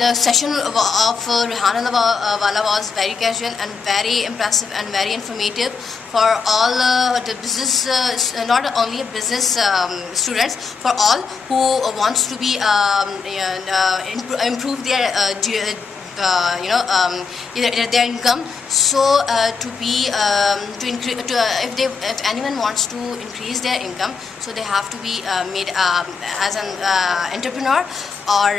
The session of Rehan Wala was very casual and very impressive and very informative for all the business, not only business students, for all who wants to be improve their their income. So if anyone wants to increase their income, so they have to be made as an entrepreneur। और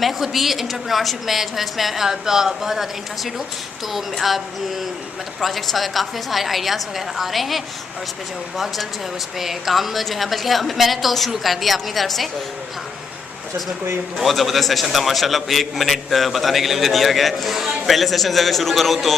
मैं खुद भी entrepreneurship में जो है इसमें बहुत ज़्यादा इंटरेस्टेड हूँ, तो मतलब प्रोजेक्ट्स वगैरह काफ़ी सारे आइडियाज़ वगैरह आ रहे हैं और उस पर जो बहुत जल्द जो है उस पर काम जो है, बल्कि मैंने तो शुरू कर दिया अपनी तरफ से। हाँ, अच्छा इसमें कोई बहुत ज़बरदस्त सेशन था माशाल्लाह। 1 मिनट बताने के लिए मुझे दिया गया है। पहले सेशन से अगर शुरू करूँ तो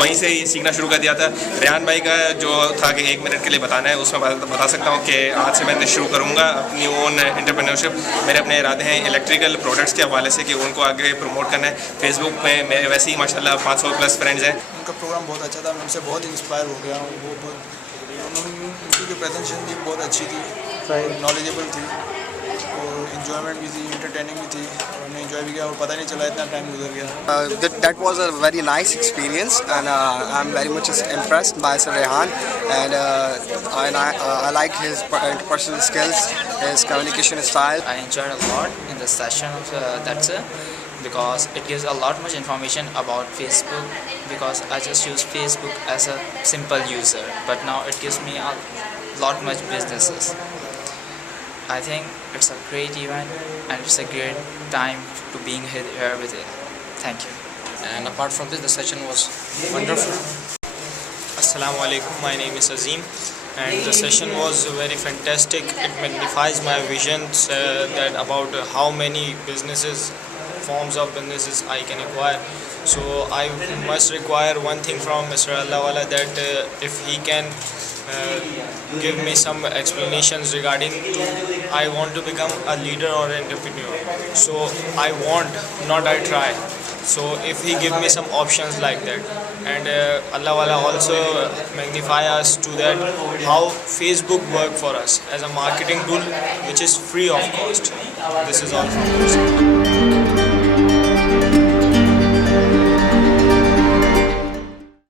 वहीं से ही सीखना शुरू कर दिया था। रेहान भाई का जो था कि 1 मिनट के लिए बताना है, उसमें बता सकता हूँ कि आज से मैं शुरू करूँगा अपनी ओन एंटरप्रेन्योरशिप। मेरे अपने इरादे हैं इलेक्ट्रिकल प्रोडक्ट्स के हवाले से कि उनको आगे प्रमोट करना है। फेसबुक में मेरे वैसे ही माशाल्लाह 500+ फ्रेंड्स हैं। उनका प्रोग्राम बहुत अच्छा था, मैं उनसे बहुत इंस्पायर हो गया हूँ। उनकी प्रेजेंटेशन भी बहुत अच्छी थी, नॉलेजेबल थी और इन्जॉयमेंट भी थी, इंटरटेनिंग भी थी और हमने इन्जॉय भी किया और पता नहीं चला इतना टाइम गुजर गया। That was a very nice experience and I'm very much impressed by Sir Rehan and I like his personal skills, his communication style. I enjoyed a lot in the session of because it gives a lot much information about Facebook, because I just use Facebook as a simple user, but now it gives me a lot much businesses. I think it's a great event and it's a great time to being here with it. Thank you. And apart from this, the session was wonderful. Assalamu alaikum, my name is Azim and the session was very fantastic. It magnifies my visions that about how many forms of businesses I can acquire. So I must require one thing from Mr. Allawala, that if he can give me some explanations regarding I want to become a leader or entrepreneur. So I want, not I try. So if he give me some options like that, and Allawala also magnify us to that how Facebook work for us as a marketing tool which is free of cost. This is all from us.